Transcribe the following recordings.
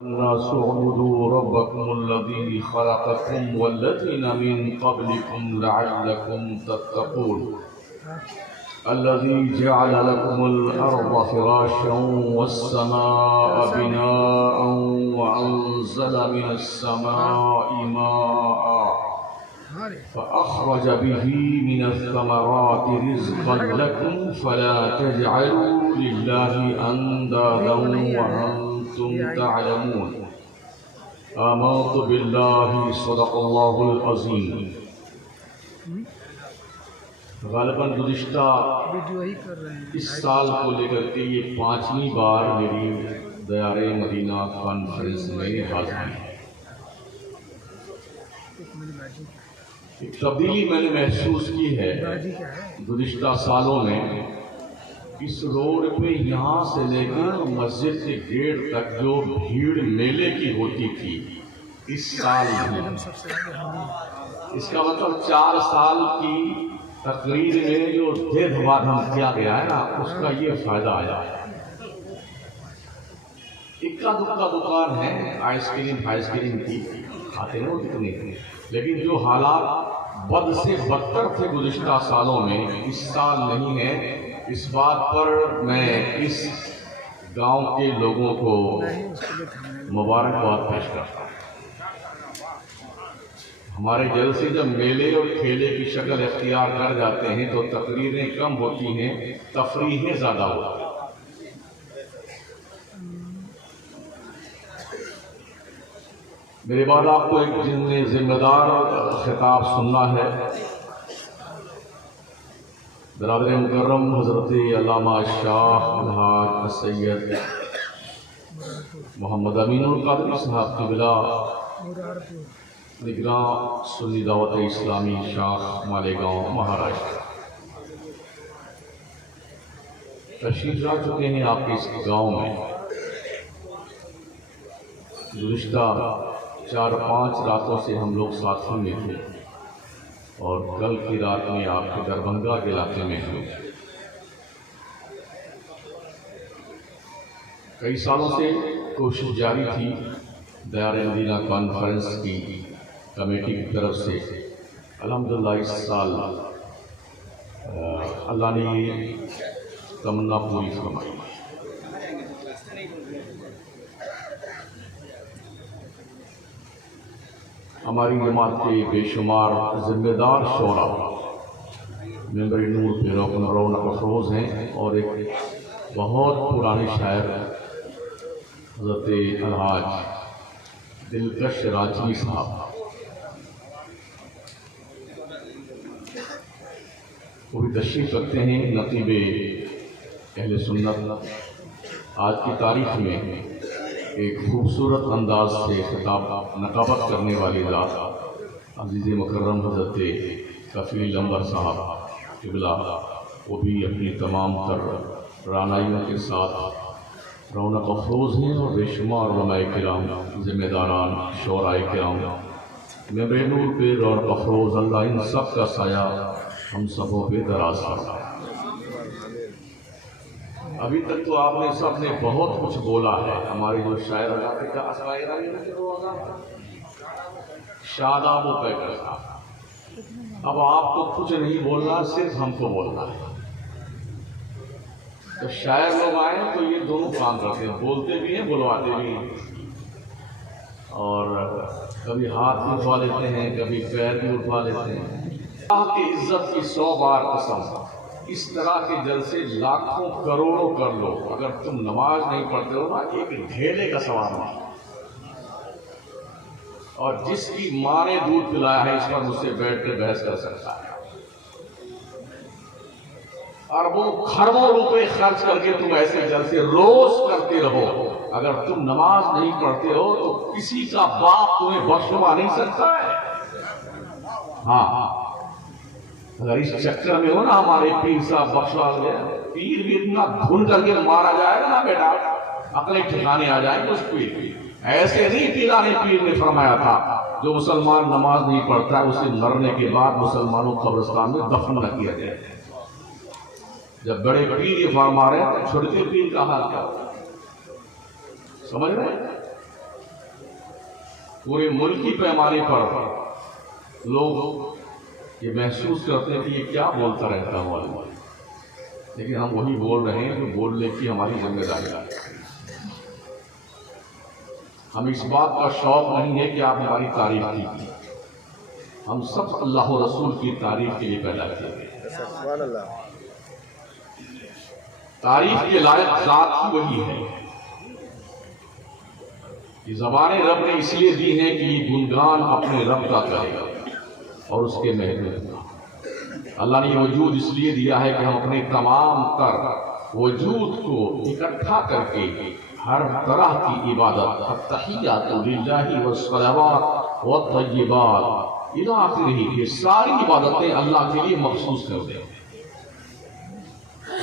الناس اعبدوا ربكم الذي خلقكم والذين من قبلكم لعلكم تتقون الذي جعل لكم الأرض فراشا والسماء بناء وأنزل من السماء ماء فأخرج به من الثمرات رزقا لكم فلا تجعلوا لله أندادا وأنتم تعلمون آمنت بالله صدق الله العظيم. غالباً گزشتہ اس سال کو لے کر کے یہ 5ویں بار میری دیار مدینہ کانفرنس میں حاضری ہے. ایک تبدیلی میں نے محسوس کی ہے گزشتہ سالوں میں. اس روڈ پہ یہاں سے لے کر مسجد کے گیٹ تک جو بھیڑ میلے کی ہوتی تھی اس سال نہیں. اس کا مطلب 4 سال کی تقریر میں جو دیر بعد ہم کیا گیا ہے نا اس کا یہ فائدہ آیا ہے. اکا دکا دکان ہے آئس کریم کی کھاتے ہیں وہ کتنے، لیکن جو حالات بد سے بدتر تھے گزشتہ سالوں میں اس سال نہیں ہے. اس بات پر میں اس گاؤں کے لوگوں کو مبارکباد پیش کرتا ہوں. ہمارے جلسے جب میلے اور ٹھیلے کی شکل اختیار کر جاتے ہیں تو تقریریں کم ہوتی ہیں، تفریحیں زیادہ ہوتی ہیں. میرے بعد آپ کو ایک ذمہ دار خطاب سننا ہے. برادر مکرم حضرت علامہ شاہ الحاج سید محمد امین القادری صاحب قبلہ نگراں سنی دعوت اسلامی شاخ مالیگاؤں مہاراشٹر تشریف لا چکے ہیں آپ کے اس گاؤں میں. گزشتہ 4-5 راتوں سے ہم لوگ ساتھ میں تھے اور کل کی رات میں آپ کے دربھنگہ کے علاقے میں ہوئے. کئی سالوں سے کوشش جاری تھی دیار مدینہ کانفرنس کی کمیٹی کی طرف سے. الحمدللہ اس سال اللہ نے یہ تمنا پوری فرمائی. ہماری جماعت کے بے شمار ذمہ دار شعراء ممبر نور پہ رونق افروز ہیں اور ایک بہت پرانے شاعر حضرت الحاج دلکش راجوی صاحب وہ بھی تشریف رکھتے ہیں. نقیب اہل سنت آج کی تاریخ میں ایک خوبصورت انداز سے خطاب نقابت کرنے والی ذات عزیز مکرم حضرت کفیل لمبر صاحب قبلہ، وہ بھی اپنی تمام تر رانائیوں کے ساتھ رونق افروز ہیں اور بے شمار علماء کرام، ذمہ داران، شعراء کرام، ممبر نور پہ رونق افروز. اللہ ان سب کا سایہ ہم سبوں پہ دراز فرمائے. ابھی تک تو آپ نے سب نے بہت کچھ بولا ہے. ہماری جو شاعر علاقے کا شاداب و پیکر صاحب، اب آپ کو کچھ نہیں بولنا، صرف ہم کو بولنا ہے. تو شاعر لوگ آئے تو یہ دونوں کام کرتے ہیں، بولتے بھی ہیں بلواتے بھی ہیں، اور کبھی ہاتھ بھی اٹھوا لیتے ہیں، کبھی پیر بھی اٹھوا لیتے ہیں. اللہ کی عزت کی 100 بار قسم، اس طرح کے جلسے لاکھوں کروڑوں کر لو، اگر تم نماز نہیں پڑھتے ہو نا ایک ڈھیلے کا سوال نہیں. اور جس کی ماں نے دودھ پلایا ہے اس پر مجھ سے بیٹھ کر بحث کر سکتا ہے. اربوں کھربوں روپے خرچ کر کے تم ایسے جلسے روز کرتے رہو، اگر تم نماز نہیں پڑھتے ہو تو کسی کا باپ تمہیں بخشوا نہیں سکتا ہے. ہاں، اگر اس چکر میں ہو نا ہمارے پیر صاحب بخشوا گیا، پیر بھی اتنا دھن کر کے مارا جائے گا نا بیٹا، عقلیں ٹھکانے آ جائیں گے اس پیر. ایسے نہیں پیرانے پیر نے فرمایا تھا جو مسلمان نماز نہیں پڑھتا ہے اسے مرنے کے بعد مسلمانوں قبرستان میں دفن نہ کیا جائے. جب بڑے پیر یہ فرما رہے ہیں تو چھوٹے پیر کا حال کیا ہوگا؟ سمجھ رہے ہیں؟ پورے ملکی پیمانے پر لوگ یہ محسوس کرتے ہیں کہ یہ کیا بولتا رہتا ہوا، لیکن ہم وہی بول رہے ہیں جو بولنے کی ہماری ذمہ داری ہے۔ ہم اس بات کا شوق نہیں ہے کہ آپ ہماری تعریف کی، ہم سب اللہ و رسول کی تعریف کے لیے پیدا کیے گئے۔ تعریف کے لائق ذات ہی وہی ہے۔ یہ زبانیں رب نے اس لیے دی ہیں کہ یہ گنگان اپنے رب کا کرے گا اور اس کے محبوب کا۔ اللہ نے یہ وجود اس لیے دیا ہے کہ ہم اپنے تمام تر وجود کو اکٹھا کر کے ہر طرح کی عبادت، التحیات للہ والصلوات والطیبات الی آخرہ، یہ ساری عبادتیں اللہ کے لیے مخصوص کر دیں۔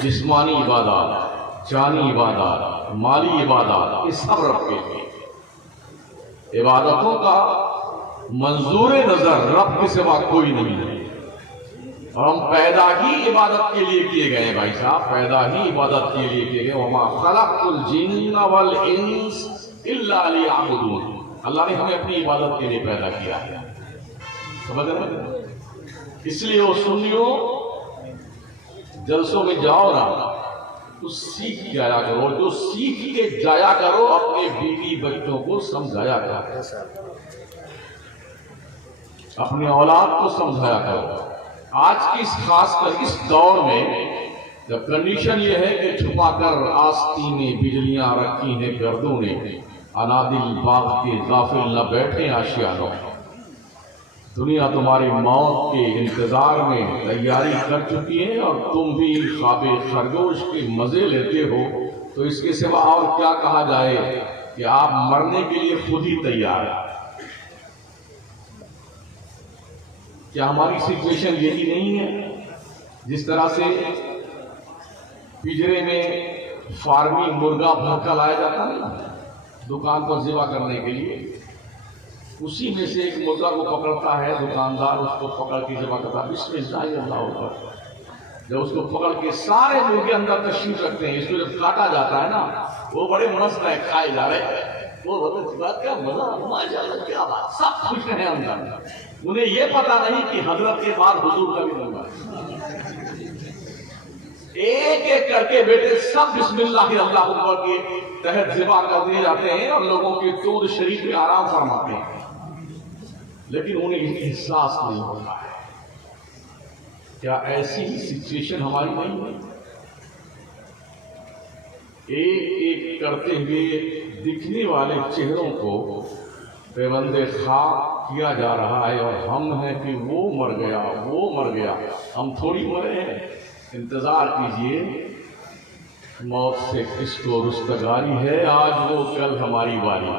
جسمانی عبادات، جانی عبادات، مالی عبادات، یہ سب رب کے لیے۔ عبادتوں کا منظور نظر رب کے سوا کوئی نہیں ہے، اور ہم پیدا ہی عبادت کے لیے کیے گئے ہیں بھائی صاحب، پیدا ہی عبادت کے لیے کیے گئے۔ وما خلقت الجن والانس الا لیعبدون، اللہ نے ہمیں اپنی عبادت کے لیے پیدا کیا ہے، سمجھ رہے ہیں؟ اس لیے وہ سنیوں جلسوں میں جاؤ نا تو سیکھ جایا کرو، جو سیکھ کے جایا کرو اپنے بیوی بچوں کو سمجھایا کرو، اپنی اولاد کو سمجھایا کرو۔ آج کی اس خاص کر اس دور میں جب کنڈیشن یہ ہے کہ چھپا کر آستینیں بجلیاں رکھی ہیں گردوں نے، انادل باغ کے غافل نہ بیٹھے آشیانوں، دنیا تمہاری موت کے انتظار میں تیاری کر چکی ہے اور تم بھی خواب خرگوش کے مزے لیتے ہو، تو اس کے سوا اور کیا کہا جائے کہ آپ مرنے کے لیے خود ہی تیار ہیں۔ کیا ہماری سچویشن یہی نہیں ہے؟ جس طرح سے پجرے میں فارمی مرغا بھر کر لایا جاتا ہے نا دکان پر ذبح کرنے کے لیے، اسی میں سے ایک مرغا کو پکڑتا ہے دکاندار، اس کو پکڑ کے ذبح کرتا ہے، بسم اللہ اللہ اکبر۔ جب اس کو پکڑ کے سارے مرغے اندر تشریف رکھتے ہیں، اس کو جب کاٹا جاتا ہے نا وہ بڑے منست ہے، کھائے جا رہے ہیں، وہ بات کیا مزہ، ماشاءاللہ کیا بات، سب خوش ہیں اندر۔ انہیں یہ پتا نہیں کہ حضرت کے بعد حضور کا بھی ہوگا۔ ایک ایک کر کے بیٹے سب بسم اللہ اللہ اکبر کے تحت ذبح کر دیے جاتے ہیں اور لوگوں کے دودھ شریف میں آرام فرماتے ہیں، لیکن انہیں احساس نہیں ہوتا ہے۔ کیا ایسی ہی سچویشن ہماری نہیں ہے؟ ایک ایک کرتے ہوئے دکھنے والے چہروں کو پیوند خاک کیا جا رہا ہے، اور ہم ہیں کہ وہ مر گیا، وہ مر گیا، ہم تھوڑی مرے ہیں۔ انتظار کیجئے، موت سے کس کو رستگاری ہے، آج وہ کل ہماری باری۔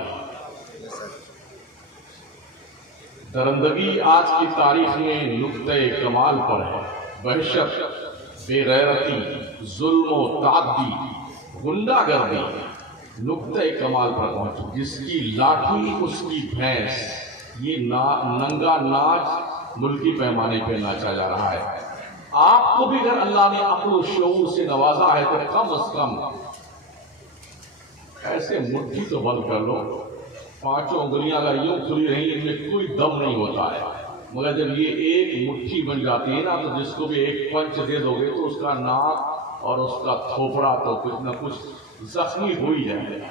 درندگی آج کی تاریخ میں نقطۂ کمال پر ہے، وحشت، بے غیرتی، ظلم و تعدی، غنڈہ گردی نقطۂ کمال پر پہنچی، جس کی لاٹھی اس کی بھینس، یہ ننگا ناچ ملکی پیمانے پہ ناچا جا رہا ہے۔ آپ کو بھی اگر اللہ نے عقل و شعور سے نوازا ہے تو کم از کم ایسے مٹھی تو بند کر لو، پانچوں انگلیاں اگر یوں کھلی رہی ان میں کوئی دم نہیں ہوتا ہے، مگر جب یہ ایک مٹھی بن جاتی ہے نا تو جس کو بھی ایک پنچ دے دو گے تو اس کا ناک اور اس کا تھوپڑا تو کچھ نہ کچھ زخمی ہو ہی جائے گا۔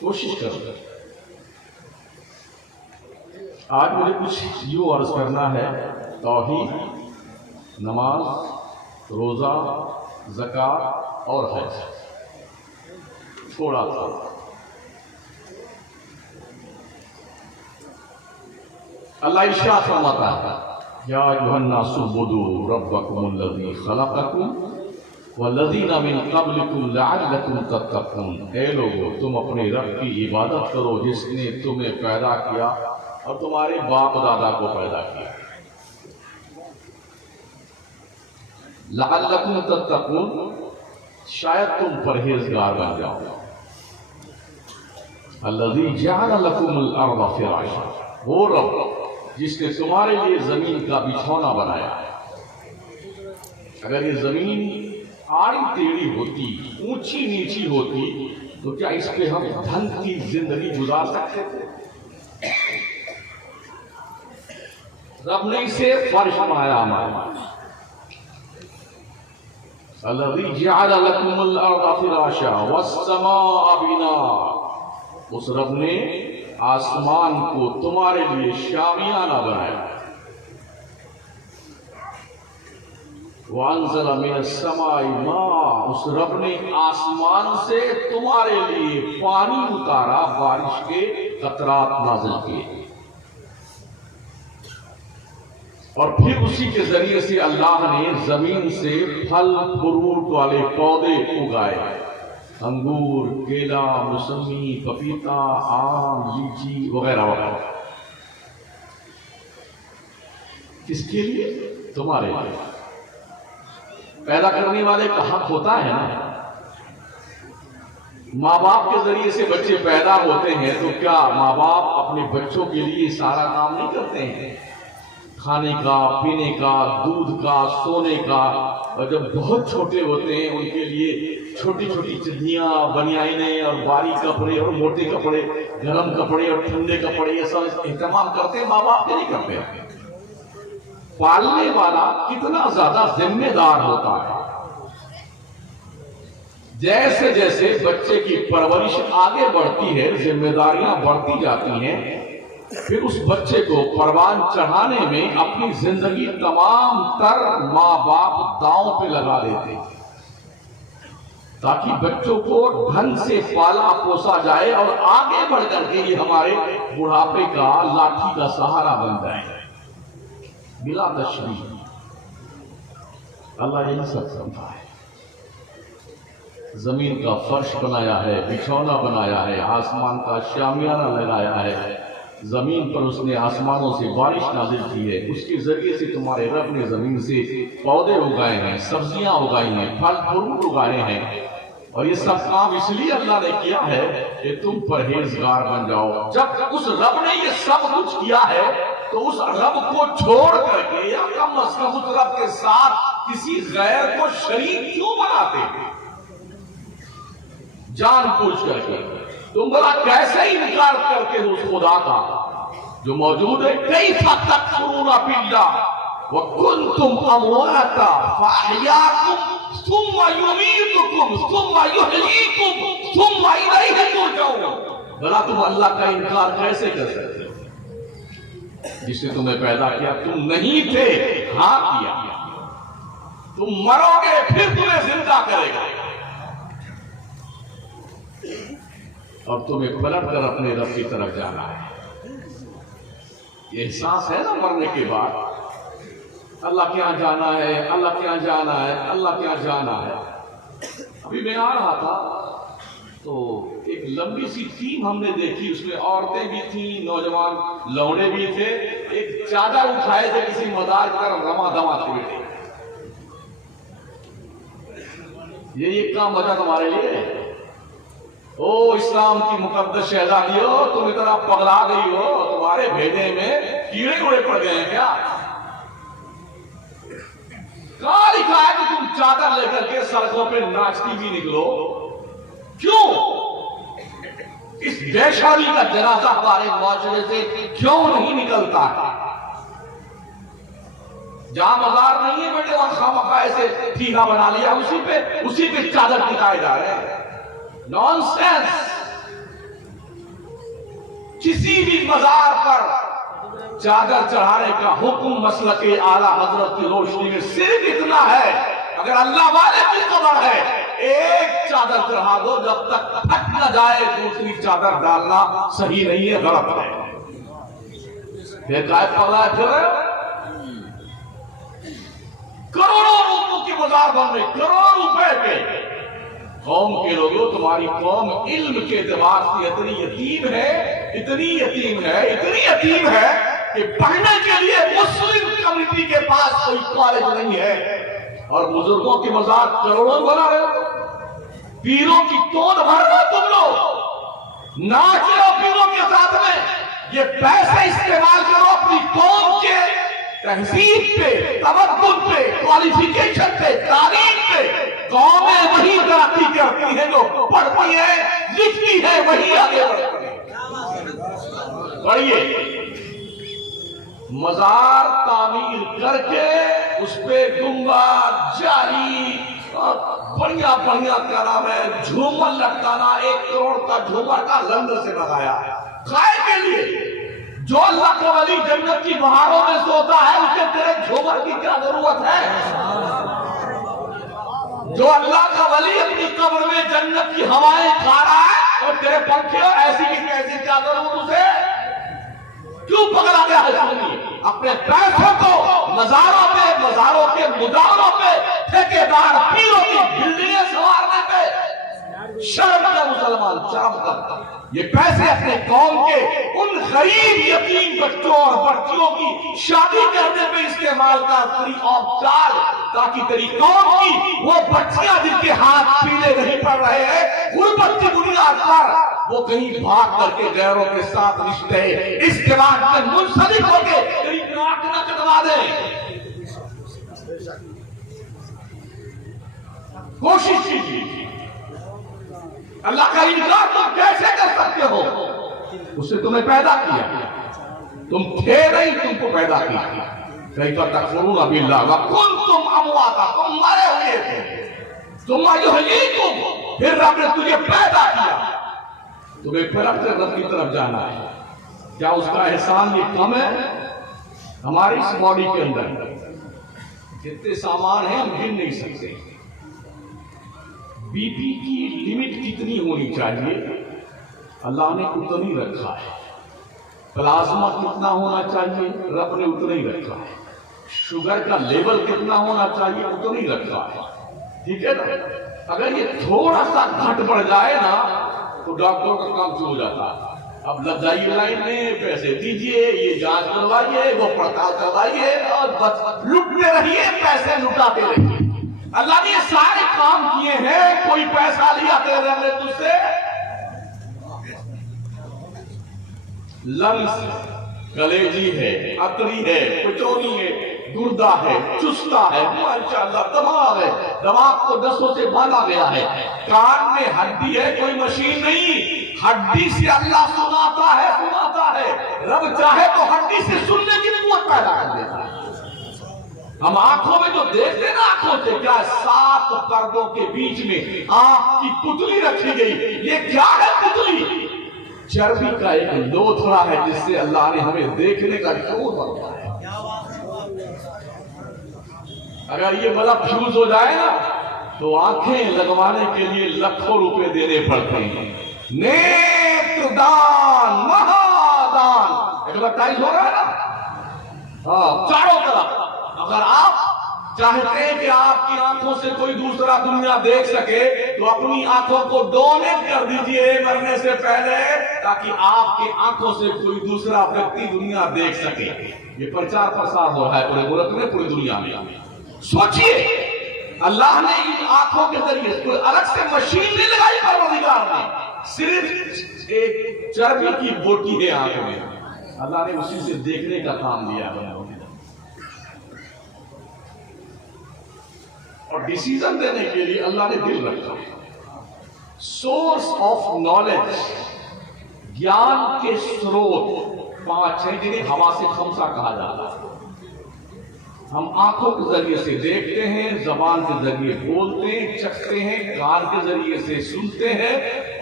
کوشش کرو۔ آج مجھے کچھ یوں عرض کرنا ہے، توحید، نماز، روزہ، زکوٰۃ اور حج، تھوڑا تھا۔ اللہ ارشاد فرماتا ہے، یا ایھا الناس اعبدوا ربکم الذی خلقکم والذین من قبلکم لعلکم تتقون، اے لوگو تم اپنے رب کی عبادت کرو جس نے تمہیں پیدا کیا اور تمہارے باپ دادا کو پیدا کیا، لعلکم تتقون، شاید تم پرہیزگار بن جاؤ۔ الذی جعل لکم الارض فراشا، وہ رب جس نے تمہارے لیے زمین کا بچھونا بنایا۔ اگر یہ زمین آڑی ٹیڑھی ہوتی، اونچی نیچی ہوتی تو کیا اس پہ ہم دھن کی زندگی گزار سکتے تھے؟ رب نے اسے فرش بنایا ہمارا، الذی جعل لکم الارض فراشا والسماء بناء، اس رب نے آسمان کو تمہارے لیے شامیانہ بنایا، وانزل من السماء ماء، اس رب نے آسمان سے تمہارے لیے پانی اتارا، بارش کے قطرات نازل کیے، اور پھر اسی کے ذریعے سے اللہ نے زمین سے پھل فروٹ والے پودے اگائے، انگور، کیلا، موسمی، پپیتا، آم، لیچی وغیرہ وغیرہ۔ کس کے لیے؟ تمہارے لیے۔ پیدا کرنے والے کا حق ہوتا ہے نا۔ ماں باپ کے ذریعے سے بچے پیدا ہوتے ہیں تو کیا ماں باپ اپنے بچوں کے لیے سارا کام نہیں کرتے ہیں؟ کھانے کا، پینے کا، دودھ کا، سونے کا، اور جب بہت چھوٹے ہوتے ہیں ان کے لیے چھوٹی چھوٹی چدیاں، بنیانیں اور باریک کپڑے اور موٹے کپڑے، گرم کپڑے اور ٹھنڈے کپڑے، یہ سب اہتمام کرتے ہیں، ماں باپ نہیں کرتے۔ پالنے والا کتنا زیادہ ذمہ دار ہوتا ہے۔ جیسے جیسے بچے کی پرورش آگے بڑھتی ہے، ذمہ داریاں بڑھتی جاتی ہیں، پھر اس بچے کو پروان چڑھانے میں اپنی زندگی تمام تر ماں باپ داؤں پہ لگا دیتے ہیں تاکہ بچوں کو ڈھنگ سے پالا پوسا جائے اور آگے بڑھ کر کے یہ ہمارے بڑھاپے کا لاٹھی کا سہارا بن جائے بلا تشریح۔ اللہ یہی سب سمجھا ہے، زمین کا فرش بنایا ہے، بچھونا بنایا ہے، آسمان کا شامیانہ لگایا ہے، زمین پر اس نے آسمانوں سے بارش نازل کی ہے، اس کے ذریعے سے تمہارے رب نے زمین سے پودے اگائے ہیں، سبزیاں اگائی ہیں، پھل فروٹ اگائے ہیں، اور یہ سب کام اس لیے اللہ نے کیا ہے کہ تم پرہیزگار بن جاؤ۔ جب اس رب نے یہ سب کچھ کیا ہے تو اس رب کو چھوڑ کر کے یا کم از کم اس رب کے ساتھ کسی غیر کو شریک کیوں بناتے ہیں؟ جان بوجھ کر کے تم بڑا کیسے انکار کرتے ہو اس خدا کا جو موجود ہے؟ کیف تکفرون باللہ وکنتم امواتا فاحیاکم ثم یمیتکم ثم یحییکم ثم الیہ ترجعون۔ بھلا تم اللہ کا انکار کیسے کر سکتے ہو؟ جس نے تمہیں پیدا کیا تم نہیں تھے، ہاں کیا، تم مرو گے پھر تمہیں زندہ کرے گا، اور تمہیں پلٹ کر اپنے رب کی طرف جانا ہے۔ یہ احساس ہے نا مرنے کے بعد اللہ کے یہاں جانا ہے، اللہ کے یہاں جانا ہے، اللہ کے یہاں جانا ہے۔ ابھی میں آ رہا تھا تو ایک لمبی سی ٹیم ہم نے دیکھی، اس میں عورتیں بھی تھیں، نوجوان لوڑے بھی تھے، ایک چادر اٹھائے تھے کسی مزار کی طرف رواں دواں تھے۔ یہ کام وجہ تمہارے لیے؟ او اسلام کی مقدس شہزادیوں، تم اتنا پگلا گئی ہو، تمہارے بھیجنے میں کیڑے کوڑے پڑ گئے ہیں کیا؟ کہاں لکھا ہے کہ تم چادر لے کر کے سڑکوں پہ ناچتی بھی نکلو؟ کیوں؟ اس بے شرمی کا جنازہ ہمارے معاشرے سے کیوں نہیں نکلتا ہے؟ جہاں مزار نہیں ہے بیٹے وہاں خواہ ایسے ٹھیکا بنا لیا، اسی پہ چادر ٹکائے جا رہے ہیں۔ نان سینس۔ کسی بھی مزار پر چادر چڑھانے کا حکم مسلک اعلیٰ حضرت کی روشنی میں صرف اتنا ہے، اگر اللہ والے کی خبر ہے ایک چادر چڑھا دو، جب تک پھٹ نہ جائے دوسری چادر ڈالنا صحیح نہیں ہے، غلط ہے۔ پھر قائد پڑھا ہے، پھر کروڑوں روپوں کی مزار بن رہی، کروڑوں روپے کے۔ قوم کے لوگوں، تمہاری قوم علم کے اعتبار سے اتنی یتیم ہے، اتنی یتیم ہے، اتنی یتیم ہے کہ پڑھنے کے لیے مسلم کمیونٹی کے پاس کوئی کالج نہیں ہے، اور بزرگوں کی مزار کروڑوں بنا رہے ہو، پیروں کی توند بھر رہے ہو تم لوگ، ناچ رہے ہو پیروں کے ساتھ میں، یہ پیسے استعمال کرو اپنی قوم کے تہذیب پہ، تمدن پہ، کوالیفیکیشن پہ، تعلیم پہ، قومیں وہی ترقی کرتی ہیں جو پڑھتی ہیں لکھتی ہیں وہی آگے بڑھتی ہیں. پڑھیے مزار تعمیر کر کے اس پہ گنبد جاری بڑھیا بڑھیا کیا نام ہے جھومر لٹکانا 1 کروڑ کا جھومر کا لندن سے منگایا کائے کے لیے. جو اللہ کا ولی جنت کی بہاروں میں سوتا ہے اسے تیرے جھومر کی کیا ضرورت ہے؟ جو اللہ کا ولی اپنی قبر میں جنت کی ہوائیں کھا رہا ہے اور تیرے پنکھے اور ایسی کی کیسی کیا ضرورت اسے؟ کیوں پکڑا گیا ہے سنی؟ اپنے پیسوں کو مزاروں کے مداروں پہ ٹھیکیدار پیروں کی بلڈنگیں سنوارنے پہ شرم کر مسلمان شرم کر. یہ پیسے اپنے قوم کے ان غریب یتیم بچوں اور بچیوں کی شادی کرنے پہ استعمال کر اور چال تاکہ تیری قوم کی وہ بچیاں جن کے ہاتھ پیلے نہیں پڑ رہے ہیں غربت کی بنیاد پر وہ کہیں بھاگ کر کے غیروں کے ساتھ رشتے ازدواج میں منسلک ہو کے تیری ناک نہ کٹوا دیں. کوشش کیجیے. اللہ کا انکار تم کیسے کر سکتے ہو؟ اس نے تمہیں پیدا کیا. تم تھے نہیں تم کو پیدا کیا. کیف تکفرون باللہ وکنتم امواتا تم مرے ہوئے تھے. ثم یحییکم پھر رب نے تجھے پیدا کیا. تمہیں پھر اپنے رب کی طرف جانا ہے. کیا اس کا احسان یہ کم ہے؟ ہماری اس باڈی کے اندر جتنے سامان ہیں ہم گن نہیں سکتے. بی پی کی لیمٹ کتنی ہونی چاہیے اللہ نے اتنی رکھا ہے. پلازما کتنا ہونا چاہیے رب نے اتنا ہی رکھا ہے. شوگر کا لیول کتنا ہونا چاہیے اتنا ہی رکھا ہے. ٹھیک ہے نا. اگر یہ تھوڑا سا گھٹ بڑھ جائے نا تو ڈاکٹر کا کام شروع ہو جاتا ہے. اب لگ جائیے لائن میں پیسے دیجئے یہ جانچ کروائیے وہ پڑتال کروائیے اور بس لٹتے رہیے پیسے لٹاتے رہیے. اللہ نے یہ سارے کام کیے ہیں کوئی پیسہ لیا تیرے رب نے تجھ سے؟ لنس کلیجی ہے عطری ہے پچونی ہے گردہ ہے چستہ ہے ماشاءاللہ دماغ ہے. دماغ کو دستوں سے باندھا گیا ہے. کان میں ہڈی ہے کوئی مشین نہیں. ہڈی سے اللہ سناتا ہے. رب چاہے تو ہڈی سے سننے کی قوت پیدا کر دیتا ہے. ہم آنکھوں میں جو دیکھتے نا آنکھوں سے کیا 7 پردوں کے بیچ میں آنکھ کی پتلی رکھی گئی. یہ کیا ہے پتلی؟ چربی کا ایک لوتھڑا ہے جس سے اللہ نے ہمیں دیکھنے کا شعور بنایا ہے. اگر یہ بلب فیوز ہو جائے نا تو آنکھیں لگوانے کے لیے لاکھوں روپے دینے پڑتے ہیں. نیتر دان مہادان ایڈورٹائز ہو رہا ہے نا چاروں طرف. اگر آپ چاہتے ہیں کہ آپ کی آنکھوں سے کوئی دوسرا دنیا دیکھ سکے تو اپنی آنکھوں کو ڈونیٹ کر دیجئے مرنے سے پہلے تاکہ آپ کی آنکھوں سے کوئی دوسرا ویکتی دنیا دیکھ سکے. یہ پرچار پرسار ہو رہا ہے پورے ملک میں پوری دنیا میں. سوچئے اللہ نے ان آنکھوں کے ذریعے کوئی الگ سے مشین نہیں لگائی پروردگار نے. صرف ایک چربی کی بوٹی ہے آنکھ میں. اللہ نے اسی سے دیکھنے کا کام دیا ہے اور ڈیسیزن دینے کے لیے اللہ نے دل رکھا. سورس آف نالج گیان کے سروت 5 ہیں جنہیں ہوا سے خمسہ کہا جاتا ہے. ہم آنکھوں کے ذریعے سے دیکھتے ہیں, زبان کے ذریعے بولتے ہیں, چکھتے ہیں, کان کے ذریعے سے سنتے ہیں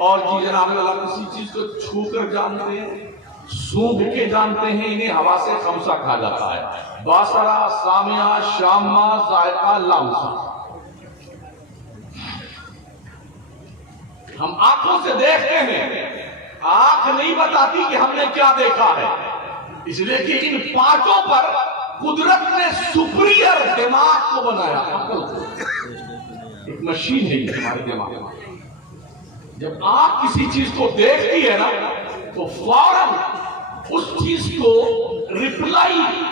اور جناب اللہ کسی چیز کو چھو کر جانتے ہیں, سونگھ کے جانتے ہیں. انہیں ہوا سے خمسہ کہا جاتا ہے. باصرہ, سامعہ, شامہ, ذائقہ, لمسہ. ہم آنکھوں سے دیکھتے ہیں. آنکھ نہیں بتاتی کہ ہم نے کیا دیکھا ہے, اس لیے کہ ان 5 پر قدرت نے سپریئر دماغ کو بنایا. عقل کو ایک مشین ہے ہمارے دماغ میں. جب آنکھ کسی چیز کو دیکھتی ہے نا تو فوراً اس چیز کو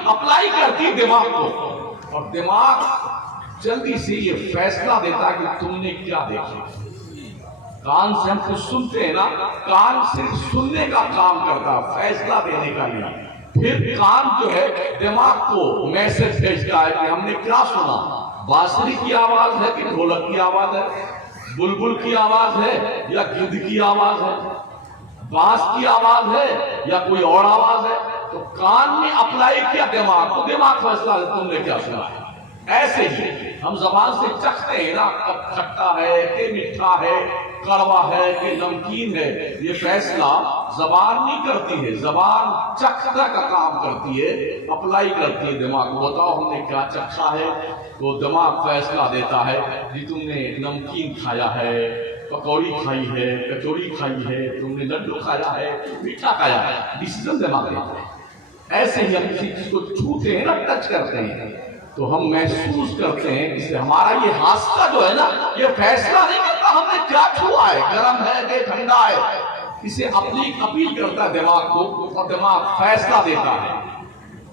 اپلائی کرتی دماغ کو اور دماغ جلدی سے یہ فیصلہ دیتا کہ تم نے کیا دیکھا. کان سے ہم کچھ سنتے ہیں نا, کان صرف سننے کا کام کرتا, فیصلہ دینے کا نہیں. پھر کان جو ہے دماغ کو میسج بھیجتا ہے کہ ہم نے کیا سنا. بانسری کی آواز ہے کہ ڈھولک کی آواز ہے، بلبل کی آواز ہے یا گدھ کی آواز ہے، بانس کی آواز ہے یا کوئی اور آواز ہے؟ تو کان میں اپلائی کیا دماغ، تو دماغ فیصلہ ہے تم نے کیا سنا ہے۔ ایسے ہی ہم زبان سے چکھتے ہیں نا، کب کھٹا ہے کہ میٹھا ہے، کڑوا ہے کہ نمکین ہے، یہ فیصلہ زبان نہیں کرتی ہے، زبان چکھنے کا کام کرتی ہے، اپلائی کرتی ہے دماغ کو۔ بتاؤ ہم نے کیا چکھا ہے، تو دماغ فیصلہ دیتا ہے جی تم نے نمکین کھایا ہے، پکوڑی کھائی ہے، کچوری کھائی ہے، تم نے لڈو کھایا ہے، میٹھا کھایا ہے، ڈیسیژن دماغ دیتا ہے۔ ایسے ہی ہم کسی چیز کو چھوتے ہیں نا، ٹچ کرتے ہیں، تو ہم محسوس کرتے ہیں، اس سے ہمارا یہ حاسہ جو ہے نا، یہ فیصلہ نہیں کرتا ہم نے کیا چھوا ہے، گرم ہے کہ ٹھنڈا ہے، اسے اپیل کرتا ہے دماغ کو، اور دماغ فیصلہ دیتا ہے۔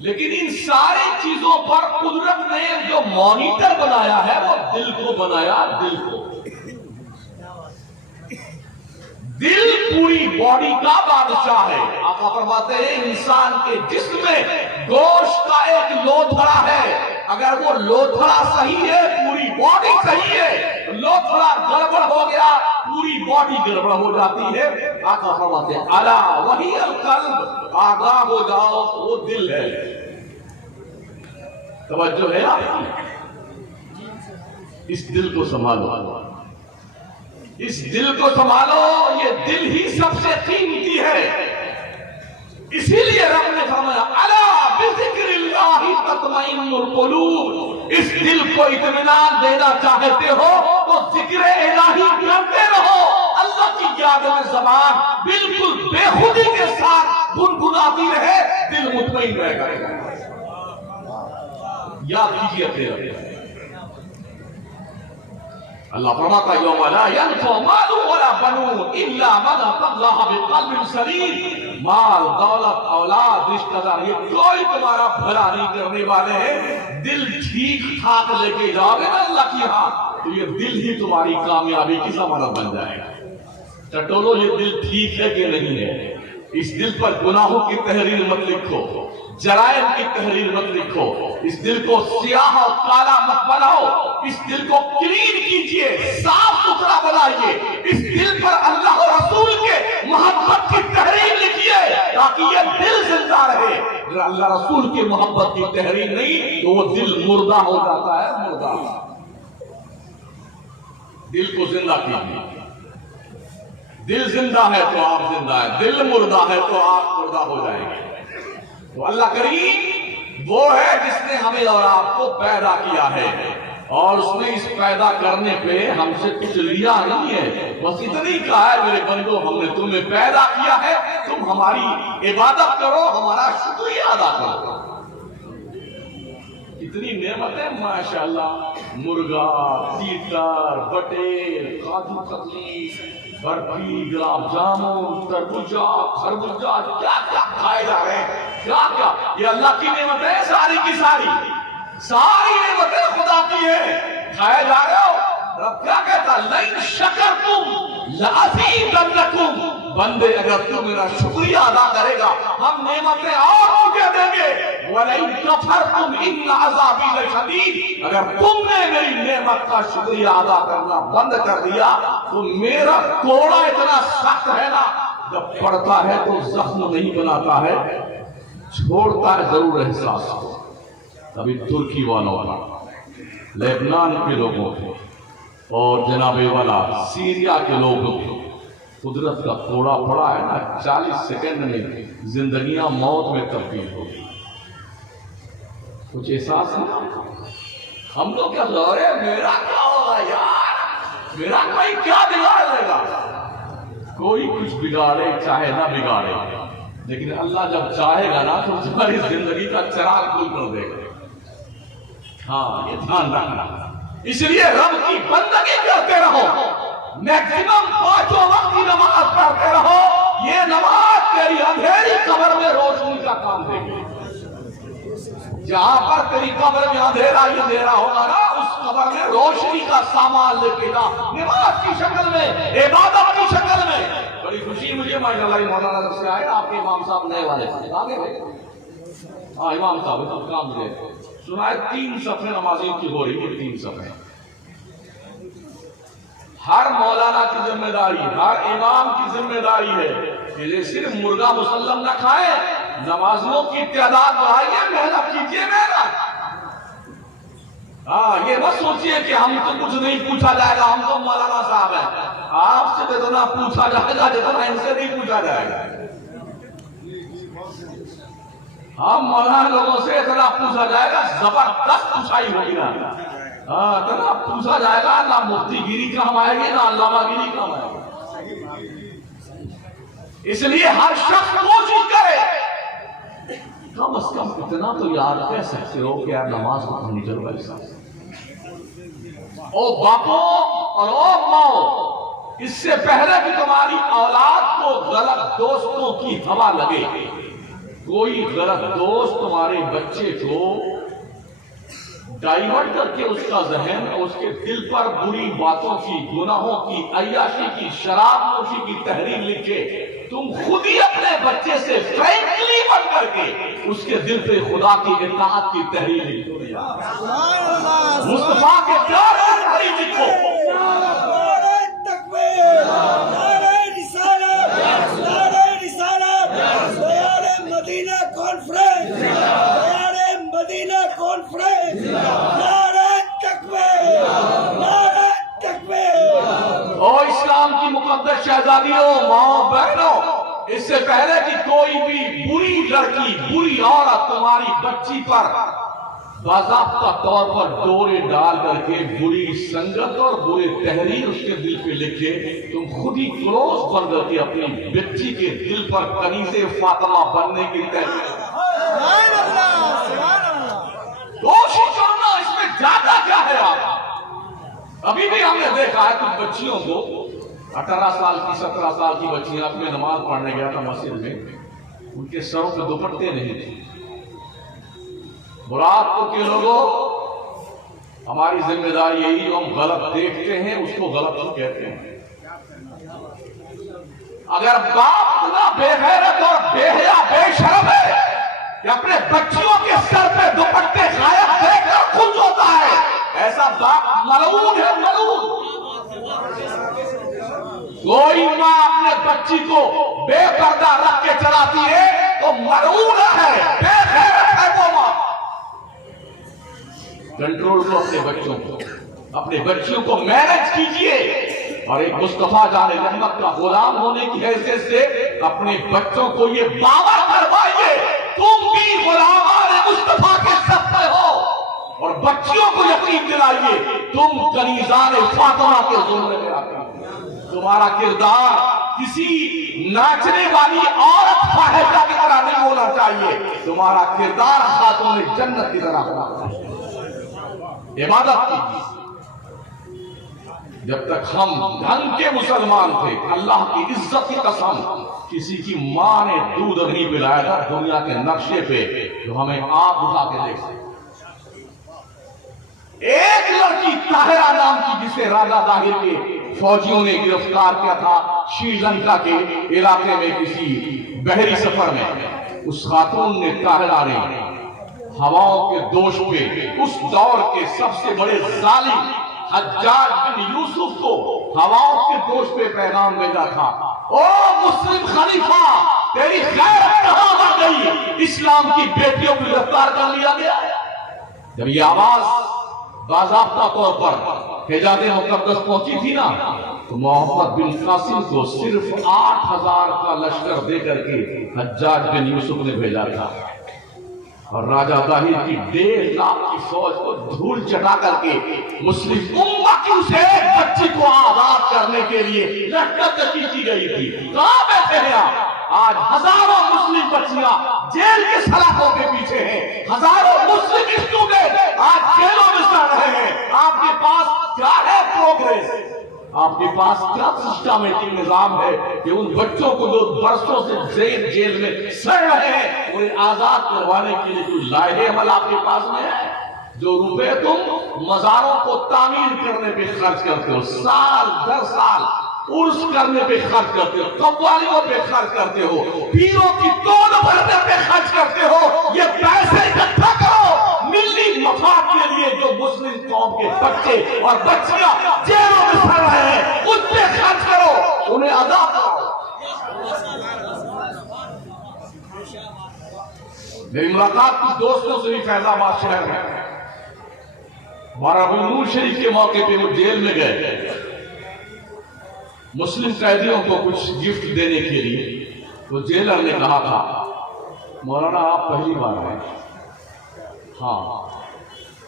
لیکن ان ساری چیزوں پر قدرت نے جو مانیٹر بنایا ہے وہ دل کو بنایا، دل کو۔ دل پوری باڈی کا بادشاہ ہے۔ آقا فرماتے ہیں انسان کے جسم میں گوشت کا ایک لوتھڑا ہے، اگر وہ لوتھڑا صحیح ہے پوری باڈی صحیح ہے، لوتھڑا گڑبڑ ہو گیا پوری باڈی گڑبڑ ہو جاتی ہے۔ آقا فرماتے ہیں الا وہی القلب، آگاہ ہو جاؤ وہ دل ہے۔ توجہ ہے آپ کی؟ اس دل کو سنبھالو، اس دل کو سنبھالو، یہ دل ہی سب سے قیمتی ہے۔ اسی لیے رب نے فرمایا الا بذکر اللہ تطمئن القلوب، اس دل کو اطمینان دینا چاہتے ہو تو ذکر الہی کرتے رہو، اللہ کی یاد میں زبان بالکل بے خودی کے ساتھ گنگناتی رہے، دل مطمئن رہے گا۔ یاد کیجیے پھر اللہ فرماتا یوم لا ينفع مال ولا بنون الا من اتى الله بقلب سلیم، مال دولت اولاد رشتہ دار یہ کوئی تمہارا بھلا نہیں کرنے والے ہیں، دل ٹھیک ٹھاک لے کے جاؤ گے نا اللہ کی ہاں تو یہ دل ہی تمہاری کامیابی کی ضمانت بن جائے گا۔ ٹٹولو یہ دل ٹھیک ہے کہ نہیں ہے، اس دل پر گناہوں کی تحریر مت لکھو، جرائم کی تحریر مت لکھو، اس دل کو سیاہ اور کالا مت بناؤ، اس دل کو کلین کیجئے، صاف ستھرا بنائیے، اس دل پر اللہ اور رسول کے محبت کی تحریر لکھیے تاکہ یہ دل زندہ رہے۔ اگر اللہ رسول کی محبت کی تحریر نہیں تو وہ دل مردہ ہو جاتا ہے، مردہ۔ دل کو زندہ کیجئے، دل زندہ ہے تو آپ زندہ ہے، دل مردہ ہے تو آپ مردہ ہو جائیں گے۔ تو اللہ کریم وہ ہے جس نے ہمیں اور آپ کو پیدا کیا ہے، اور اس نے اس پیدا کرنے پہ ہم سے کچھ لیا نہیں ہے، بس اتنی کہا ہے میرے بندو ہم نے تمہیں پیدا کیا ہے، تم ہماری عبادت کرو، ہمارا شکریہ ادا کرو۔ اتنی نعمتیں ماشاءاللہ، مرغا، تیتر، بٹیر، کاجو کتلی، برفی، گلاب جامن، تربوزہ، خربوزہ، کیا کیا کھائے جا رہے ہیں، کیا کیا، یہ اللہ کی نعمتیں ساری کی ساری، ساری نعمتیں خدا کی ہیں، کھائے جا رہے ہو۔ رب کیا کہتا لئن شکرتم لأزیدنکم، بندے اگر تو میرا شکریہ ادا کرے گا ہم نعمتیں اور مجھے دیں گے، وَلَئِن کَفَرْتُمْ إِنَّ عَذَابِي لَشَدِيدٌ، اگر تم نے میری نعمت کا شکریہ ادا کرنا بند کر دیا تو میرا کوڑا اتنا سخت ہے نا، جب پڑتا ہے تو زخم نہیں بناتا ہے، چھوڑتا ہے ضرور احساس کو۔ کبھی ترکی والوں کا، لیبنان کے لوگوں کو، اور جناب والا سیریا کے لوگوں کو قدرت کا کوڑا پڑا ہے نا، 40 سیکنڈ میں زندگیاں موت میں تبدیل ہو گئی۔ کچھ احساس ہے؟ ہم لوگ کیا لو رہے میرا کیا ہوگا یار، میرا کوئی کیا بگاڑ لے گا؟ کوئی کچھ بگاڑے چاہے نہ بگاڑے، لیکن اللہ جب چاہے گا نا تو تمہاری زندگی کا چراغ کھول کر دے گا۔ ہاں یہ دھیان رکھنا، اس لیے رب کی بندگی کرتے رہو، میکسیمم 5 وقت کی نماز پڑھتے رہو، یہ نماز تیری اندھیری قبر میں روشنی کا کام دے گی۔ جہاں پر تیری قبر میں اندھیرا ہی اندھیرا ہوگا نا، اس قبر میں روشنی کا سامان لے کے جا، نماز کی شکل میں، عبادت کی شکل میں۔ بڑی خوشی مجھے ماشاءاللہ مولانا طرف سے آئے، آپ کے امام صاحب نئے والے آگے بھائی، ہاں امام صاحب کام دے سنا ہے 3 صفحے نمازیوں کی ہو رہی ہے، 3 صفحے. ہر مولانا کی ذمہ داری، ہر امام کی ذمہ داری ہے کہ یہ صرف مرغا مسلم نہ کھائے، نمازیوں کی تعداد بڑھائیے، محنت کیجیے محنت. یہ نہ سوچئے کہ ہم تو کچھ نہیں پوچھا جائے گا، ہم تو مولانا صاحب ہیں. آپ سے جتنا پوچھا جائے گا جتنا ان سے نہیں پوچھا جائے گا. ہم مولانا لوگوں سے اتنا پوچھا جائے گا، زبردست پوچھائی ہوگی نا. اتنا پوچھا جائے گا، نہ مفتی گیری کام آئے گی نہ علامہ گیری کام آئے گی. اس لیے ہر شخص کوشش کرے، کم از کم اتنا تو یاد کہہ سکتے ہو کہ یار نماز کو پڑھنی ضرور ہے. او باپو اور او ماؤ، اس سے پہلے کہ تمہاری اولاد کو غلط دوستوں کی ہوا لگے، کوئی غلط دوست تمہارے بچے کو ڈائیورٹ کر کے اس کا ذہن اور اس کے دل پر بری باتوں کی، گناہوں کی، عیاشی کی، شراب نوشی کی تحریر لکھے، تم خود ہی اپنے بچے سے فرینکلی بن کر کے اس کے دل پہ خدا کی اطاعت کی تحریر لکھو، مصطفیٰ کے پیار کی تحریر لکھو. اور اسلام کی مقدس شہزادیوں، ماں بہنوں، اس سے پہلے کہ کوئی بھی بری لڑکی، بری عورت تمہاری بچی پر باضابطہ طور پر ڈورے ڈال کر کے بری سنگت اور برے تحریر اس کے دل پہ لکھے، تم خود ہی کلوز بن کر کے اپنی بچی کے دل پر کنیزِ فاطمہ بننے کی تحریر. کوشش کرنا، اس میں جاتا کیا ہے آپ؟ ابھی بھی ہم نے دیکھا ہے کہ بچیوں کو 18 سال کی 17 سال کی بچیاں اپنے نماز پڑھنے گیا تھا مسجد میں، ان کے سروں پہ دوپٹے نہیں تھے. برات کو کہ لوگوں ہماری ذمہ داری یہی، جو ہم غلط دیکھتے ہیں اس کو غلط ہم کہتے ہیں. اگر باپ اتنا بے غیرت اور بے حیا بے شرم ہے کہ اپنے بچیوں کے سر پہ دوپٹے غائب دیکھ کر خوش ہوتا ہے، ایسا باپ ملعون ہے، ملعون. کوئی ماں اپنے بچی کو بے پردہ رکھ کے چلاتی ہے تو ملعون ہے، بے غیرت ہے وہ ماں. کنٹرول کو اپنے بچیوں کو مینج کیجئے، اور ایک مصطفیٰ جان رحمت کا غلام ہونے کی حیثیت سے اپنے بچوں کو یہ باور کروائیے تم بھی غلامان مصطفیٰ کے سب پہ ہو، اور بچیوں کو یقین دلائیے تم کنیزان فاطمہ کے ظلم میں آتے ہو. تمہارا کردار کسی ناچنے والی عورت فاحشہ کی طرح نہیں ہونا چاہیے، تمہارا کردار خاتون جنت کی طرح ہونا چاہیے. عبادت کیجیے. جب تک ہم ڈھنگ کے مسلمان تھے، اللہ کی عزت کی قسم کسی کی ماں نے دودھ نہیں پلایا تھا دنیا کے نقشے پہ جو ہمیں آپ اٹھا کے دیکھ سکتے. ایک لڑکی طاہرہ نام کی، جسے راجہ طاہر کے فوجیوں نے گرفتار کیا تھا شری لنکا کے علاقے میں کسی بحری سفر میں، اس خاتون نے، طاہرہ نے ہواؤں کے دوش پہ اس دور کے سب سے بڑے ظالم حجاج بن یوسف کو ہواؤں کے دوش پہ پیغام بھیجا تھا، او مسلم خلیفہ تیری غیرت کہاں بڑھ گئی، اسلام کی بیٹیوں کو گرفتار کر لیا گیا. جب یہ آواز باضابطہ طور پر حجاز مقدس پہنچی تھی نا، تو محمد بن قاسم کو صرف 8000 کا لشکر دے کر کے حجاج بن یوسف نے بھیجا تھا، اور راجہ طاہر کی 1.5 لاکھ کی فوج کو دھول چٹا کر کے مسلم امت کی اسے ایک بچی کو آزاد کرنے کے لیے لشکر کشی کی گئی تھی. کہاں بیٹھے ہیں آپ؟ آج ہزاروں مسلم بچیاں جیل کے سلاخوں کے پیچھے ہیں، ہزاروں مسلم اسٹوڈنٹ آج جیلوں میں سڑ رہے ہیں. آپ کے پاس کیا ہے پروگریس؟ آپ کے پاس کیا سسٹمیٹک نظام ہے کہ ان بچوں کو جو برسوں سے جیل میں سڑ رہے ہیں انہیں آزاد کروانے کے لیے کوئی لائحہ عمل آپ کے پاس میں ہے؟ جو روپے تم مزاروں کو تعمیر کرنے پہ خرچ کرتے ہو، سال در سال عرس کرنے پہ خرچ کرتے ہو، قوالیوں پہ خرچ کرتے ہو، پیروں کی توڑ بھرنے پہ خرچ کرتے ہو، یہ پیسے اکٹھا کرو، ملی مفاد کے لیے جو مسلم قوم کے بچے اور بچیاں جیلوں میں سڑ رہے ہیں اس پہ خرچ کرو، انہیں عذاب کراؤ۔ میری ملاقات کچھ دوستوں سے بھی فیض آباد شہر میں، بارہ نور شریف کے موقع پہ وہ جیل میں گئے مسلم قیدیوں کو کچھ گفٹ دینے کے لیے، تو جیلر نے کہا تھا مولانا آپ پہلی بار آئے؟ ہاں۔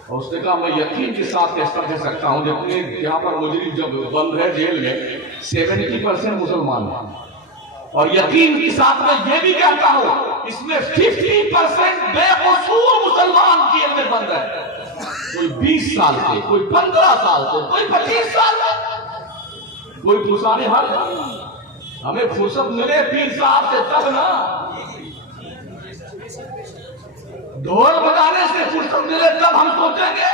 اور اس نے کہا میں یقین کے ساتھ کہہ سکتا ہوں جتنے یہاں پر مجرم جو بند ہے جیل میں 70% مسلمان ہیں، اور یقین کے ساتھ میں یہ بھی کہتا ہوں اس میں 50% بے قصور مسلمان جیل میں بند ہے، کوئی 20 سال سے، کوئی 15 سال سے، کوئی 25 سال سے، کوئی پوچھانے حال ہمیں فرصت ملے پیر صاحب سے تب نا، ڈھول بجانے سے فرصت ملے تب ہم سوچیں گے۔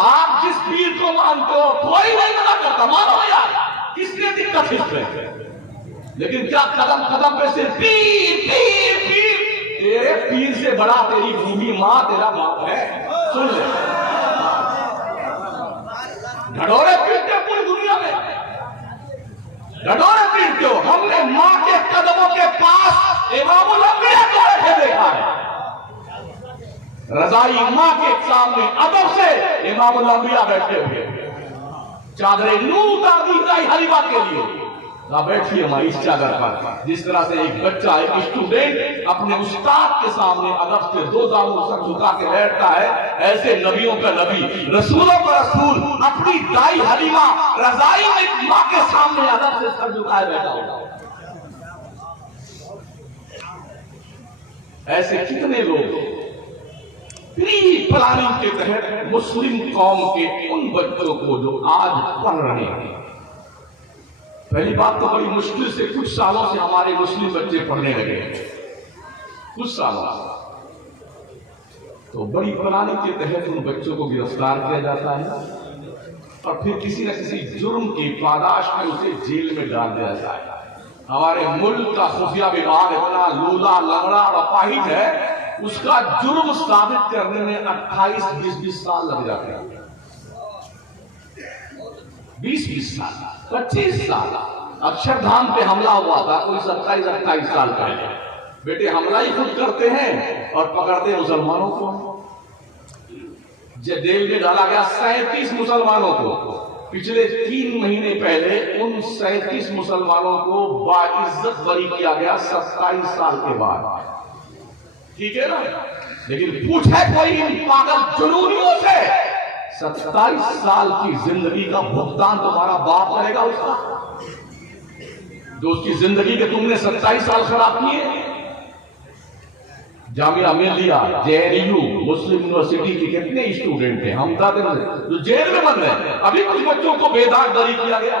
آپ جس پیر کو مانتے ہو کوئی نہیں منع کرتا، مانو یار، کس نے دقت اس پہ، لیکن کیا قدم قدم پہ صرف پیر پیر پیر، تیرے پیر سے بڑا تیری بھومی ماں تیرا باپ ہے، سن لے۔ ڈھڈورے پیٹتے ہو پوری دنیا میں، ڈھڈورے پیٹتے ہو، ہم نے ماں کے قدموں کے پاس امام الانبیاء کو رکھے دیکھا ہے، رضائی ماں کے سامنے ادب سے امام الانبیاء بیٹھے ہوئے، چادر نور اتار دی دائی حلیمہ کے لیے، نہ بیٹھیے ماں اس چادر پر، جس طرح سے ایک بچہ ایک اسٹوڈنٹ اپنے استاد کے سامنے ادب سے دو داموں سر جھکا کے بیٹھتا ہے، ایسے نبیوں کا نبی رسولوں کا رسول اپنی دائی حلیمہ رضائی میں ماں کے سامنے ادب سے سر جھکائے بیٹھا ہوگا۔ ایسے کتنے لوگ پری پلاننگ کے تحت مسلم قوم کے ان بچوں کو جو آج پڑھ رہے ہیں، پہلی بات تو بڑی مشکل سے کچھ سالوں سے ہمارے مسلم بچے پڑھنے لگے، کچھ سالوں تو بڑی پلاننگ کے تحت ان بچوں کو گرفتار کیا جاتا ہے اور پھر کسی نہ کسی جرم کی پاداش میں اسے جیل میں ڈال دیا جاتا ہے۔ ہمارے ملک کا خفیہ وبھاگ اتنا لولا لنگڑا اور اپاہج ہے، اس کا جرم ثابت کرنے میں 28-20 سال لگ جاتے ہیں، 20 سال، 25 سال۔ اکشردھام پہ حملہ ہوا تھا کوئی 27-28 سال پہلے، بیٹے حملہ ہی خود کرتے ہیں اور پکڑتے ہیں مسلمانوں کو، جیل میں ڈالا گیا 37 مسلمانوں کو۔ پچھلے 3 مہینے پہلے ان 37 مسلمانوں کو باعزت بری کیا گیا 27 سال کے بعد، ٹھیک ہے نا؟ لیکن پوچھے کوئی ان پاگل جنونیوں سے 27 سال کی زندگی کا بھگتان تمہارا باپ کرے گا اس کا، جو اس کی زندگی کے تم نے 27 سال خراب کیے؟ جامعہ ملیہ، JNU، مسلم یونیورسٹی کے کتنے اسٹوڈنٹ ہیں ہم بتاتے ہیں جو جیل میں بند ہیں، ابھی کچھ بچوں کو بے داغ بری کیا گیا،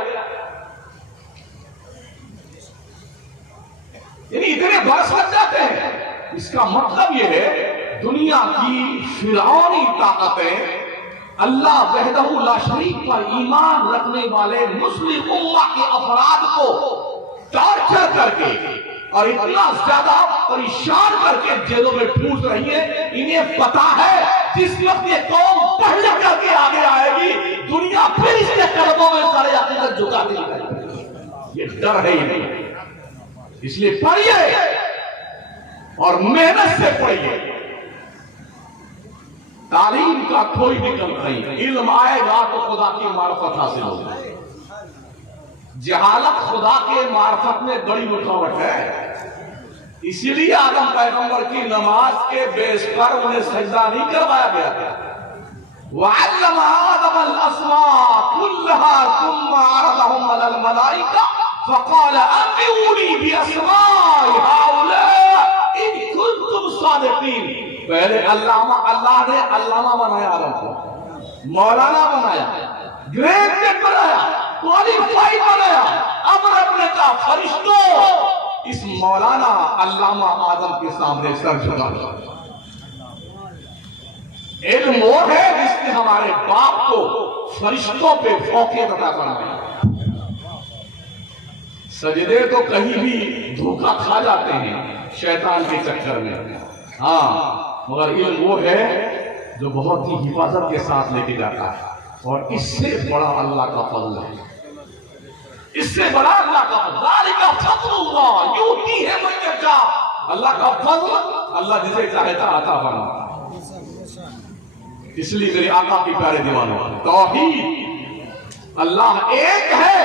یعنی اتنے برس لگ جاتے ہیں۔ اس کا مطلب یہ ہے دنیا کی فرعونی طاقتیں اللہ وحدہ لا شریک پر ایمان رکھنے والے مسلم امہ کے افراد کو ٹارچر کر کے اور اتنا زیادہ پریشان کر کے جیلوں میں ٹھوس رہی ہے۔ انہیں پتا ہے جس وقت یہ قوم پڑھ لکھ کر کے آگے آئے گی دنیا پھر اس کے قدموں میں سارے عقیدت جھکا دے گی، یہ ڈر ہے ہی نہیں۔ اس لیے پڑھیے اور محنت سے پڑھیے، تعلیم کا کوئی وکلپ نہیں، علم آئے گا تو خدا کی معرفت حاصل ہوگی، جہالت خدا کے معرفت میں بڑی رکاوٹ ہے۔ اسی لیے آدم پیغمبر کی نماز کے بیس پر انہیں سجدہ نہیں کروایا گیا تھا۔ وَعَلَّمَ آدَمَ الْأَسْمَاءَ كُلَّهَا ثُمَّ عَرَضَهُمْ عَلَى الْمَلَائِكَةِ فَقَالَ أَنبِئُونِي بِأَسْمَاءِ هَؤُلَاءِ إِن كُنتُمْ صَادِقِينَ۔ پہلے اللہ نے علامہ بنایا آدم کو، مولانا بنایا، گریجویٹ بنایا، کوالیفائی بنایا، اب رب نے کہا فرشتوں اس مولانا علامہ آدم کے سامنے سر جھکا دو۔ علم وہ ہے جس نے ہمارے باپ کو فرشتوں پہ فوقیت عطا فرمائی۔ سجدے تو کہیں بھی دھوکا کھا جاتے ہیں شیطان کے چکر میں، ہاں، مگر علم وہ ہے جو بہت ہی حفاظت کے ساتھ لے کے جاتا ہے، اور اس سے بڑا اللہ کا فضل ہے، اس سے بڑا اللہ کا فضل، ذالک فضل اللہ یؤتیہ من یشاء، اللہ کا فضل اللہ جسے چاہتا عطا فرماتا ہے۔ اس لیے میرے آقا کی پیارے دیوانوں، توحید اللہ ایک ہے،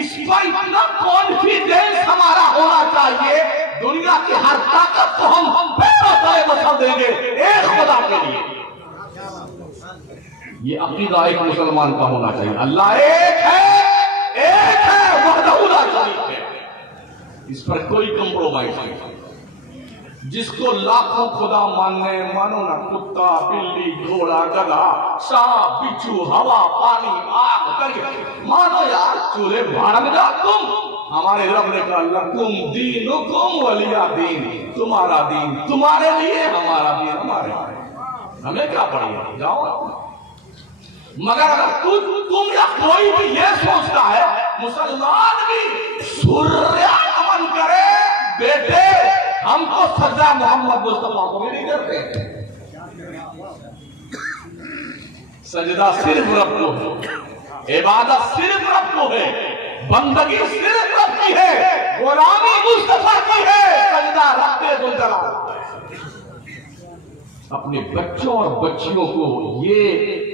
اس پر اتنا کانفیڈنس ہمارا ہونا چاہیے، دنیا کی ہر طاقت کو ہم پیروں مسل دیں گے ایک خدا کے لیے۔ یہ عقیدہ ایک مسلمان کا ہونا چاہیے، اللہ ایک ہے وحدہ لا شریک ہے، اس پر کوئی کمپرومائز نہیں۔ جس کو لاکھوں خدا ماننے، مانو نہ کتا، بلی، گھوڑا، گدھا، سانپ، بچھو، ہوا، پانی، آگ، دریا، مانو یار چولہے بھاڑ میں جا تم، ہمارے رب نے کہا لکم دینکم ولی دین، تمہارا دین تمہارے لیے، ہمارا دین ہمارے لیے، ہمیں کیا پڑھیں، جاؤ۔ مگر اگر تم یا کوئی بھی یہ سوچتا ہے مسلمان بھی سوریہ نمن کرے، بیٹے ہم کو سجدہ محمد مصطفیٰ کو بھی نہیں کرتے، سجدہ صرف رب کو ہے، عبادت صرف رب کو ہے، بندگی صرف رب کی ہے، غلامی مصطفیٰ کی ہے، سجدہ رب ذوالجلال۔ اپنے بچوں اور بچیوں کو یہ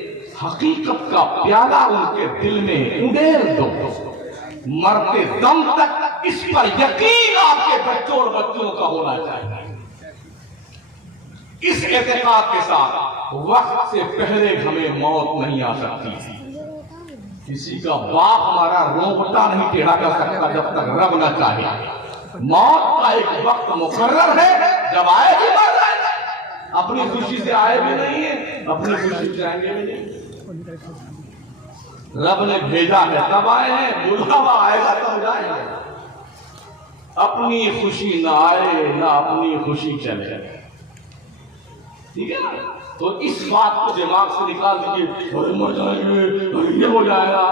حقیقت کا پیالہ ان کے دل میں اڈیل دو، مرتے دم تک اس پر یقین آپ کے بچوں اور بچوں کا ہونا چاہیے۔ اس اعتقاد کے ساتھ وقت سے پہلے ہمیں موت نہیں آ سکتی، کسی کا باپ ہمارا رونگٹا نہیں ٹیڑھا کر سکتا جب تک رب نہ چاہے۔ موت کا ایک وقت مقرر ہے، جب آئے بھی مر جائے، اپنی خوشی سے آئے بھی نہیں ہیں، اپنی خوشی سے جائیں گے بھی نہیں، رب نے بھیجا ہے تب آئے ہیں، بلاوا آئے گا تب جائیں گے، اپنی خوشی نہ آئے نہ اپنی خوشی چلے، ٹھیک ہے نا؟ تو اس بات کو دماغ سے نکال دیجیے، ارے مر جائیں گے، یہ ہو جائے گا،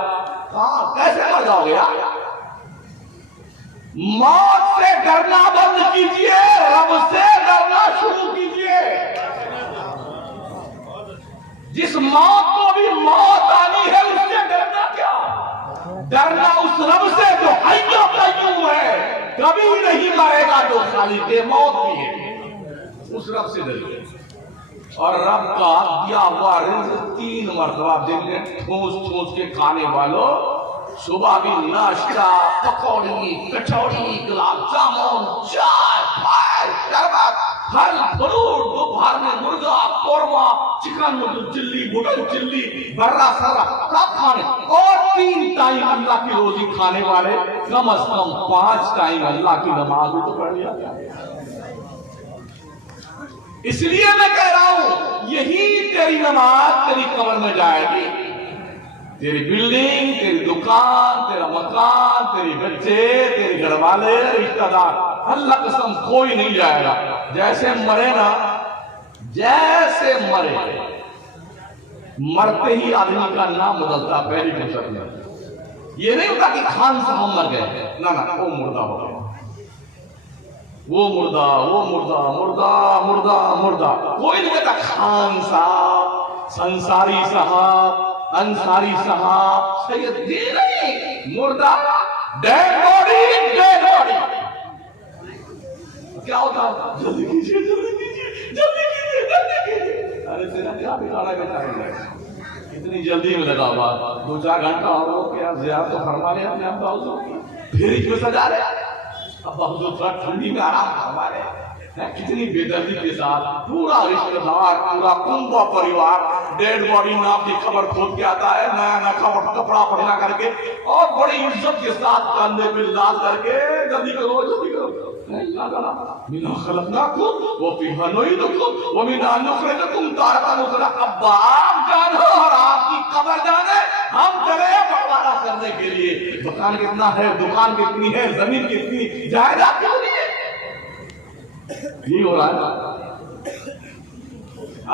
کہاں کیسے مر جاؤ گے یار؟ موت سے ڈرنا بند کیجیے، رب سے ڈرنا شروع کیجیے۔ جس موت کو بھی موت آنی ہے اس سے ڈرنا کیا؟ ڈرنا اس رب سے جو حی و قیوم ہے، کبھی نہیں مرے گا، جو خالق موت بھی ہے، اس رب سے ڈریے۔ اور رب کا دیا ہوا رزق 3 مرتبہ دن میں ٹھوس ٹھوس کے کھانے والوں، صبح بھی ناشتہ، پکوڑی، کچوڑی، گلاب جامن، چائے، پھل، شربت، پھل فروٹ، دوپہر میں مرغا، قورمہ، چکن چلی، مٹن چلی، برا سرا سب کھانے، اور 3 ٹائم اللہ کی روزی کھانے والے، کم از کم 5 ٹائم اللہ کی نماز بھی تو پڑھ لیا۔ اس لیے میں کہہ رہا ہوں یہی تیری نماز تیری قبر میں جائے گی، تیری بلڈنگ، تیری دکان، تیرا مکان، تیری بچے، تیرے گھر والے، رشتہ دار، اللہ قسم کوئی نہیں جائے گا۔ جیسے مرے نا، جیسے مرے، مرتے ہی آدمی کا نام بدلتا پہلی فرصت میں، یہ نہیں ہوتا کہ خان صاحب مر گئے، نہ وہ مردہ ہو گئے، وہ مردہ، وہ مردہ، مردہ مردہ مردہ، کوئی نہیں کہتا خان صاحب، سنساری صاحب، انصاری صاحب، سید دی نہیں، مردہ، ڈیڈ باڈی، ڈیڈ باڈی۔ کیا ہوتا؟ جلدی کیجئے، جلدی کیجئے، جلدی کیجئے، جلدی کیجئے۔ ارے تیرا کیا بگاڑا بیٹا ہے؟ اتنی جلدی میں لگا بات، 2-4 گھنٹہ اور ہو کیا زیادہ تو فرما لے اپنے ابا حضور کی، پھر اس میں سجا رہے ابا حضور تھوڑا ٹھنڈی میں آرام فرما رہے، کتنی بے دردی کے ساتھ پورا رشتہ دار، پورا کنبہ پریوار ڈیڈ باڈی نام کی قبر کھود کے آتا ہے، نیا نیا کپڑا پہنا کر کے اور بڑی عزت کے ساتھ کاندھے پہ لاد کر کے، جلدی کرو جلدی کرو، مِنْهَا خَلَقْنَاكُمْ وَفِيهَا نُعِيدُكُمْ وَمِنْهَا نُخْرِجُكُمْ تَارَةً أُخْرَىٰ۔ اب آپ جانو اور آپ کی قبر جانے، ہم چلے بٹوارا کرنے کے لیے، مکان کتنا ہے، دکان کتنی ہے، زمین کتنی، جائیداد کتنی ہے، یہ ہو رہا ہے۔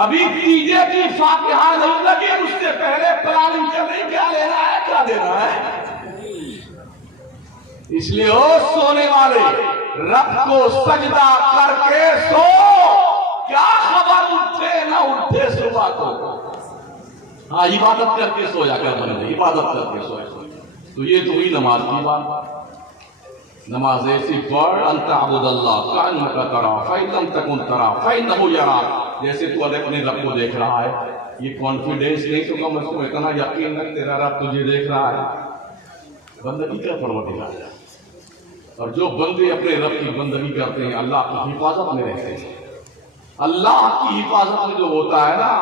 ابھی تیجے کی فاتحہ نہیں لگی، اس سے پہلے پلاننگ چل رہی، کیا لینا ہے کیا دینا ہے۔ اس لیے او سونے والے، رب کو سجدہ کر کے سو، کیا خبر اٹھے نہ اٹھے صبح کو، ہاں عبادت کر کے سویا کر بندے، عبادت کر کے سویا. تو یہ تو ہوئی نماز کی بات. نماز ایسی پڑھ ان تعبد اللہ کأنک تراہ فإن لم تکن تراہ فإنہ یراک. جیسے تو اپنے رب کو دیکھ رہا ہے. یہ کانفیڈنس نہیں تو کم از کم اتنا یقین ہے تیرا رب تجھے دیکھ رہا ہے. بندگی کا پروردگار ہے. اور جو بندے اپنے رب کی بندگی کرتے ہیں اللہ کی حفاظت میں رہتے ہیں. اللہ کی حفاظت میں جو ہوتا ہے نا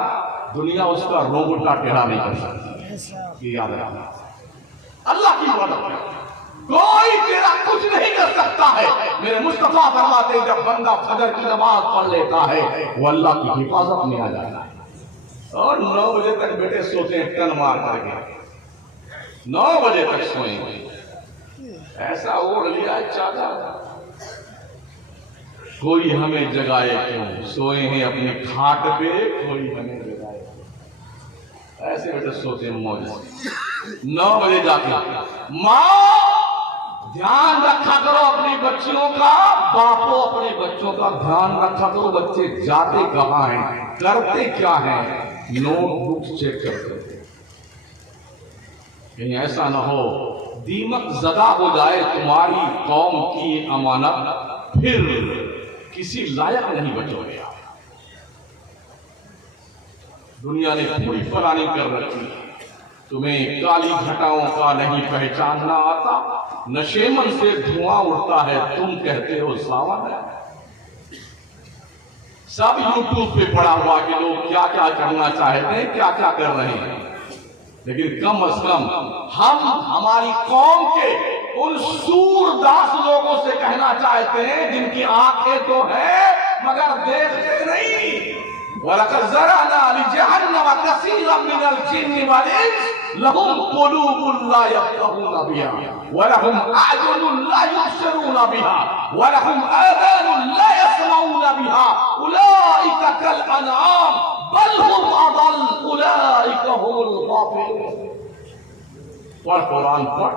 دنیا اس کا روبوٹا ٹیڑھا نہیں کر سکتی. یہ یاد رکھنا. اللہ کی حفاظت میں کوئی تیرا کچھ نہیں کر سکتا ہے. میرے مصطفیٰ فرماتے ہیں جب بندہ فجر کی نماز پڑھ لیتا ہے وہ اللہ کی حفاظت میں آ جاتا ہے. اور 9 بجے تک بیٹے سوتے ہیں ٹن مار کر کے. 9 بجے تک سوئیں گے. ایسا اوڑھ لیا چادر کوئی ہمیں جگائے کیوں. سوئے ہیں اپنے کھاٹ پہ کوئی ہمیں جگائے. ایسے بیٹے سوتے ہیں موج سے. 9 بجے جاتے ماں دھیان رکھا کرو اپنی بچیوں کا. باپو اپنے بچوں کا دھیان رکھا کرو. بچے جاتے کہاں ہیں کرتے کیا ہیں نوٹ بک چیک کرتے. کہیں ایسا نہ ہو دیمک زدہ ہو جائے تمہاری قوم کی امانت پھر کسی لائق نہیں بچو گے. دنیا نے پوری پلاننگ کر رکھی. تمہیں کالی گھٹاؤں کا نہیں پہچاننا آتا. نشیمن سے دھواں اڑتا ہے تم کہتے ہو ساون ہے. سب یوٹیوب پہ پڑا ہوا کہ لوگ کیا کیا کرنا چاہتے ہیں کیا کیا کر رہے ہیں. لیکن کم از کم ہم ہماری قوم کے ان سور داس لوگوں سے کہنا چاہتے ہیں جن کی آنکھیں تو ہیں مگر دیکھتے نہیں. وَلَقَدْ زَرَعْنَا لِجَهَنَّمَ كَثِيرًا مِنَ الْجِنِّ وَالْإِنسِ لَهُمْ قُلُوبٌ لَا يَفْقَهُونَ بِهَا وَلَهُمْ أَعْيُنٌ لَا يُبْصِرُونَ بِهَا وَلَهُمْ آذَانٌ لَا يَسْمَعُونَ بِهَا أُولَئِكَ كَالْأَنْعَامِ بَلْ هُمْ أَضَلُّ أُولَئِكَ هُمُ الْغَافِلُونَ. پڑھ قرآن پڑھ.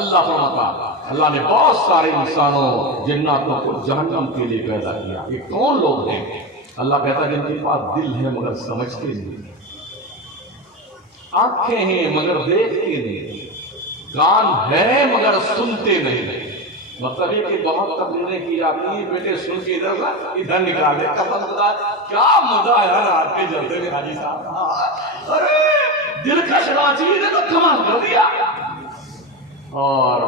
اللہ فرماتا اللہ نے بہت سارے انسانوں جناتوں کو جہنم کے لیے پیدا کیا. یہ کون لوگ ہیں؟ اللہ کہتا ہے جن کے پاس دل ہے مگر سمجھتے نہیں. آنکھیں ہیں مگر دیکھتے نہیں. کان ہے مگر سنتے نہیں. مطلب یہ کہ بہت تقریریں کی جاتی ہیں بیٹے سن کے ادھر نکال دے. کیا مزہ ہے رات کے جلتے میں حاجی صاحب. ارے دل کا شراچی نے تو کمال کر دیا. اور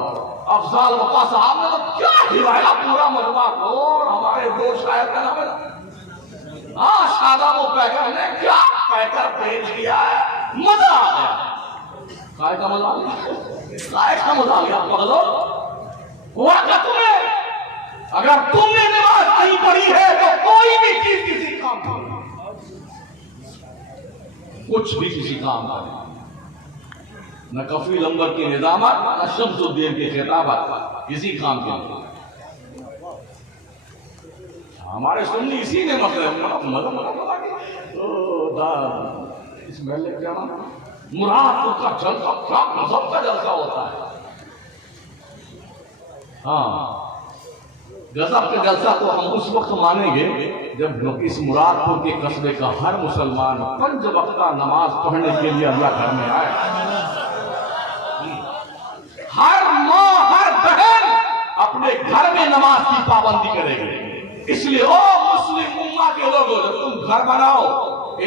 افضال وفا صاحب نے تو کیا ہلایا پورا مجمع کو. اور ہمارے دو شاعر کا نام ہے ہاں شاداب و پیکر نے کیا پیکر پیش کیا ہے. مزہ آ گیا. کائے کا مزہ آ گیا. کائے کا مزہ آ گیا. پگلو ہوا کیا تمہیں؟ اگر تم نے نماز نہیں پڑھی ہے تو کوئی بھی چیز کسی کام کا کچھ بھی کسی کام کا نہیں. نہ کفیل امبر کی نظامت نہ شمس الدین کے خطابات کسی کام کے نہیں. ہمارے سنی اسی نے اس محلے کیا مراد کا جلسہ کیا مذہب کا جلسہ ہوتا ہے. ہاں غضب کا جلسہ تو ہم اس وقت مانیں گے جب اس مراد پور کے قصبے کا ہر مسلمان 5 وقتہ نماز پڑھنے کے لیے اللہ گھر میں آئے. ہر ماں ہر بہن اپنے گھر میں نماز کی پابندی کرے گی. اس لیے او مسلم امہ کے لوگوں جب تم گھر بناؤ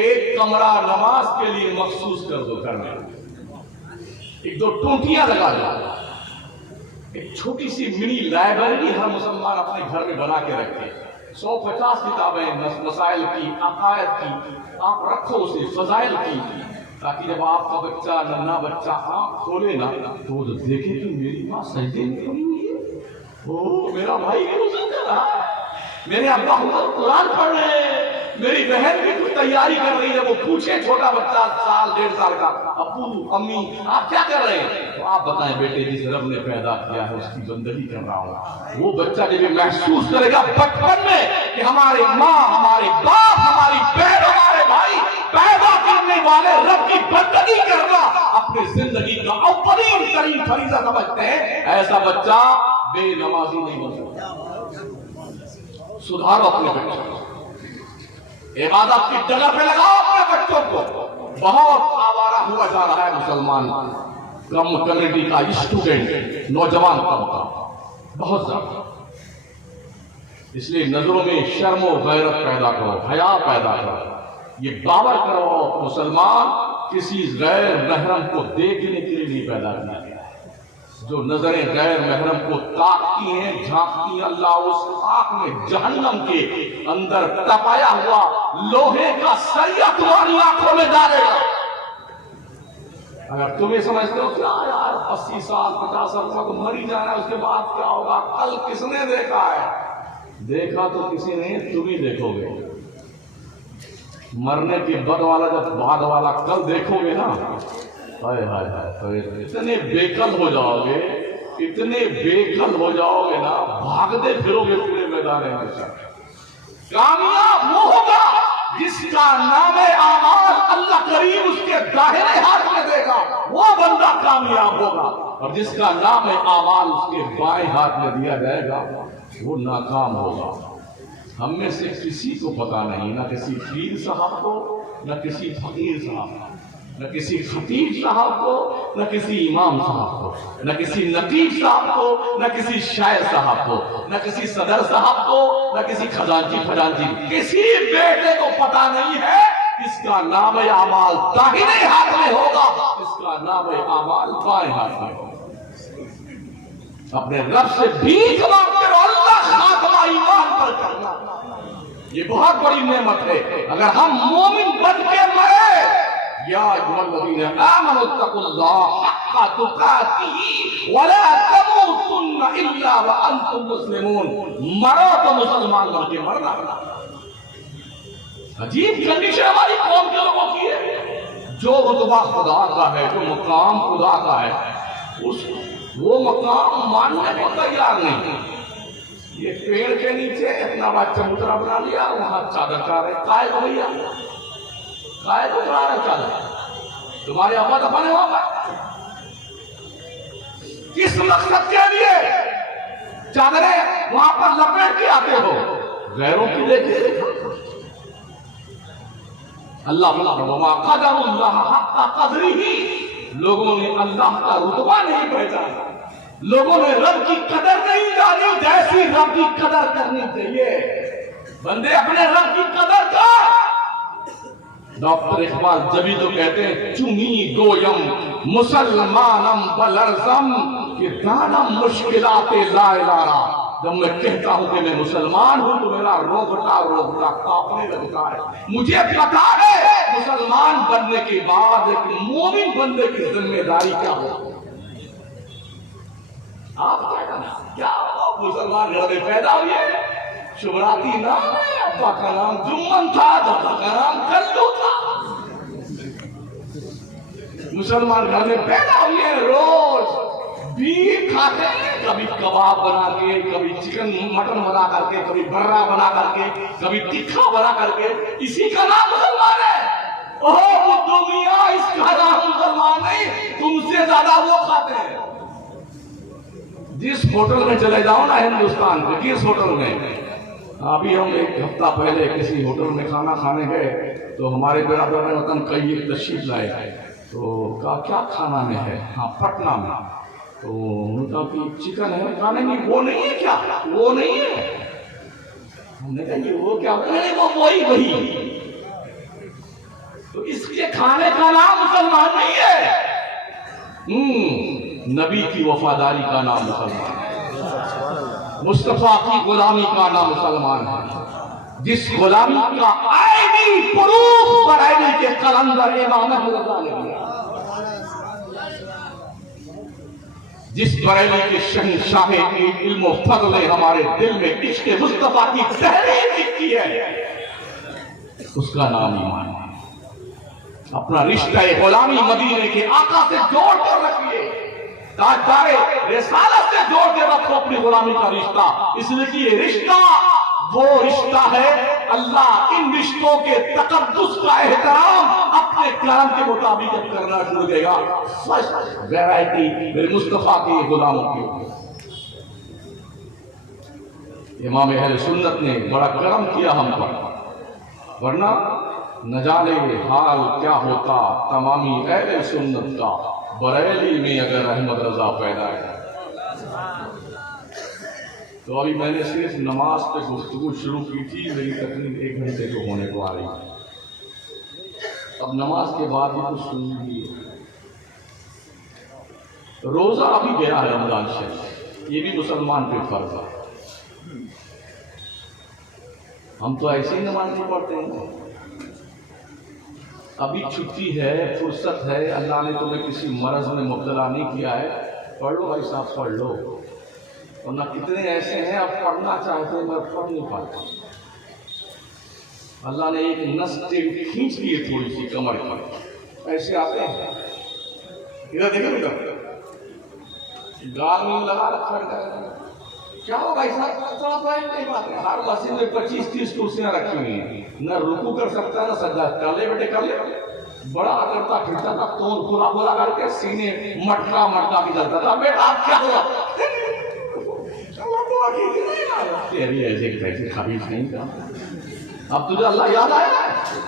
ایک کمرہ نماز کے لیے مخصوص کر دو. گھر میں 1-2 ٹوٹیاں لگا دو. ایک چھوٹی سی منی لائبریری ہر مسلمان اپنے گھر میں بنا کے رکھے. 150 کتابیں مسائل کی عقائد کی آپ رکھو اسے فضائل کی تاکہ جب آپ کا بچہ ننھا بچہ آنکھ کھولے نا تو وہ دیکھے کہ میری ماں سجدے میں کھڑی ہوئی ہے. او میرا بھائی روزہ کر رہا ہے. میرے ابا قرآن پڑھ رہے ہیں. میری بہن بھی کچھ تیاری کر رہی ہے. وہ پوچھے چھوٹا بچہ 1.5 سال کا ابو امی آپ کیا کر رہے ہیں تو آپ بتائیں بیٹے جس رب نے پیدا کیا ہے اس کی بندگی کر رہا ہوں. وہ بچہ جب یہ محسوس کرے گا بچپن میں کہ ہمارے ماں ہمارے باپ ہماری بہن ہمارے بھائی پیدا کرنے والے رب کی بندگی کرنا اپنے زندگی کا اولین ترین فریضہ سمجھتے ہیں. ایسا بچہ بے نمازی نہیں بن سکتا. سدھارو اپنے بچے. عبادت کی جگہ پہ لگاؤ اپنے بچوں کو. بہت آوارہ ہوا جا رہا ہے مسلمان کمیونٹی کا اسٹوڈنٹ نوجوان طبقہ بہت زیادہ. اس لیے نظروں میں شرم و غیرت پیدا کرو، حیا پیدا کرو. یہ باور کرو مسلمان کسی غیر محرم کو دیکھنے کے لیے نہیں پیدا کیا گیا ہے. جو نظریں غیر محرم کو تاکتی ہیں جھانکتی ہیں، اللہ اس آنکھ میں جہنم کے اندر تپایا ہوا لوہے کا سریا تمہاری آنکھوں میں ڈالے گا. اگر تمہیں سمجھتے ہو کیا یار 80 سال 50 سال تو مر ہی جانا ہے، اس کے بعد کیا ہوگا، کل کس نے دیکھا ہے؟ دیکھا تو کسی نے، تم ہی دیکھو گے. مرنے کے بعد والا کل دیکھو گے نا، ہائے ہائے ہائے، اتنے بےقل ہو جاؤ گے، اتنے بےقل ہو جاؤ گے نا، بھاگتے پھرو گے پورے میدان میں. کامیاب وہ ہوگا جس کا نام اعمال اللہ کریم اس کے داہنے ہاتھ میں دے گا، وہ بندہ کامیاب ہوگا. اور جس کا نام اعمال اس کے بائیں ہاتھ میں دیا جائے گا وہ ناکام ہوگا. ہم میں سے کسی کو پتا نہیں، نہ کسی پیر صاحب کو، نہ کسی فقیر صاحب کو، نہ کسی خطیب صاحب کو، نہ کسی امام صاحب کو، نہ کسی نقیب صاحب کو، نہ کسی شاعر صاحب کو، نہ کسی صدر صاحب کو، نہ کسی خزانچی کسی بیٹے کو پتا نہیں ہے اس کا نام اعمال داہنے ہاتھ میں ہوگا، اس کا نام اعمال بائیں ہاتھ میں ہوگا. اپنے رب سے بھیک مانگتے رہو، اللہ خاتمہ ایمان پر کرنا. یہ بہت بڑی نعمت ہے. اگر ہم مومن بن کے مرے، یا ایھا الذین آمنوا اتقوا اللہ حق تقاتہ ولا تموتن الا وانتم مسلمون. مرو تو مسلمان بن کے مرنا. عجیب کنڈیشن ہماری قوم کے لوگوں کی ہے. جو رتبہ خدا کا ہے، جو مقام خدا کا ہے، وہ مقام ماننے کو تیار نہیں. یہ پیڑ کے نیچے اپنا بچہ چبوترا بنا لیا، وہاں چادر چاہ رہے. کائے کو بھیا کائے کو چلا رہے چادر؟ تمہارے ابا دفن ہے وہاں پر کس مقصد کے لیے چادریں وہاں پر لپیٹ کے آتے ہو؟ غیروں کی دیکھے. اللہ وما قدر اللہ حق قدرہ. لوگوں نے اللہ کا رتبہ نہیں پہچانا، لوگوں نے رب کی قدر نہیں جانی جیسی رب کی قدر کرنی چاہیے. بندے اپنے رب کی قدر کر. ڈاکٹر اقبال جبھی تو کہتے ہیں چمی گویم مسلمانم بلرزم کہ دانم مشکلات لا الارا. جب میں کہتا ہوں کہ میں مسلمان ہوں تو میرا روبٹا کانپنے لگتا ہے. مجھے پتا ہے مسلمان بننے کے بعد ایک مومن بندے کی ذمہ داری کیا ہو. آپ کیا مسلمان گھر میں پیدا ہوئے، شبراتی نام ہے، ابا کا نام جمن تھا، دادا کا نام کلو تھا. مسلمان گھر میں پیدا ہوئے، روز بیف کھاتے ہیں، کبھی کباب بنا کے، کبھی چکن مٹن بنا کر کے، کبھی برا بنا کر کے، کبھی تکھا بنا کر کے. اسی کا نام مسلمان ہے. وہ دنیا اس کا نام مسلمان نہیں، تم سے زیادہ وہ کھاتے ہیں. جس ہوٹل میں چلے جاؤ نا ہندوستان کے، کس ہوٹل میں، ابھی ہم ایک ہفتہ پہلے کسی ہوٹل میں کھانا کھانے گئے تو ہمارے برادر وطن کئی تشریف لائے. تو کہا کیا کھانا میں ہے؟ ہاں پٹنہ میں. تو ان کا کہ چکن ہے. کھانے نہیں، وہ نہیں ہے کیا؟ وہ نہیں ہے. ہم نے کہا یہ وہ کیا؟ وہ وہی. تو اس کے کھانے کا نام مسلمان نہیں ہے. نبی کی وفاداری کا نام مسلمان ہے، مصطفیٰ کی غلامی کا نام مسلمان ہے. جس غلامی کا آئینی پروف بریلی کے قلندر امام احمد رضا نے دیا، جس بریلی کے شہنشاہ علم و فضل نے ہمارے دل میں عشق مصطفیٰ کی تحریر لکھی ہے، اس کا نام ایمان ہے. اپنا رشتہ غلامی مدینے کے آقا سے جوڑ کر رکھیے، تاجدار رسالت سے جوڑ کے رکھو اپنی غلامی کا رشتہ. اس لیے کہ یہ رشتہ وہ رشتہ ہے، اللہ ان رشتوں کے تقدس کا احترام اپنے کرم کے مطابق کرنا شروع دے گا. فرسٹ ویرائٹی میرے مصطفیٰ کے غلاموں کی. امام اہل سنت نے بڑا کرم کیا ہم پر. ورنہ نہ جانے حال کیا ہوتا تمامی اہل سنت کا بریلی میں اگر احمد رضا پیدا ہے۔ تو ابھی میں نے صرف نماز پہ گفتگو شروع کی تھی، میری تقریب 1 گھنٹے کو ہونے کو آ رہی ہے۔ اب نماز کے بعد بھی کچھ سن لیجیے۔ روزہ ابھی گیا ہے رمضان شریف، یہ بھی مسلمان پہ فرض ہے۔ ہم تو ایسے ہی نماز نہیں پڑھتے ہیں۔ ابھی چھٹی ہے، فرصت ہے، اللہ نے تمہیں کسی مرض میں مبتلا نہیں کیا ہے، پڑھ لو بھائی صاحب، پڑھ لو۔ ورنہ کتنے ایسے ہیں اب پڑھنا چاہتے ہیں مگر پڑھ نہیں پاتے۔ اللہ نے ایک نس کھینچ لیے تھوڑی سی کمر پر، ایسے آتے ہیں، ادھر دیکھو ادھر گال میں لگا رکھا ہے۔ کیا ہو بھائی صاحب، تھوڑا بیٹھ نہیں پاتے۔ ہر مسجد میں 25-30 کرسیاں رکھی ہوئی ہیں، نہ رکوع کر سکتا نہ سجدہ۔ کر لے بیٹے کر لے، بڑا کرتا پھرتا تھا، تون پورا کر کے سینے مٹکا بھی چلتا تھا۔ بیٹا آپ کیا ہوا؟ تیری ایسے خبیث نہیں تھا، اب تجھے اللہ یاد آیا ہے؟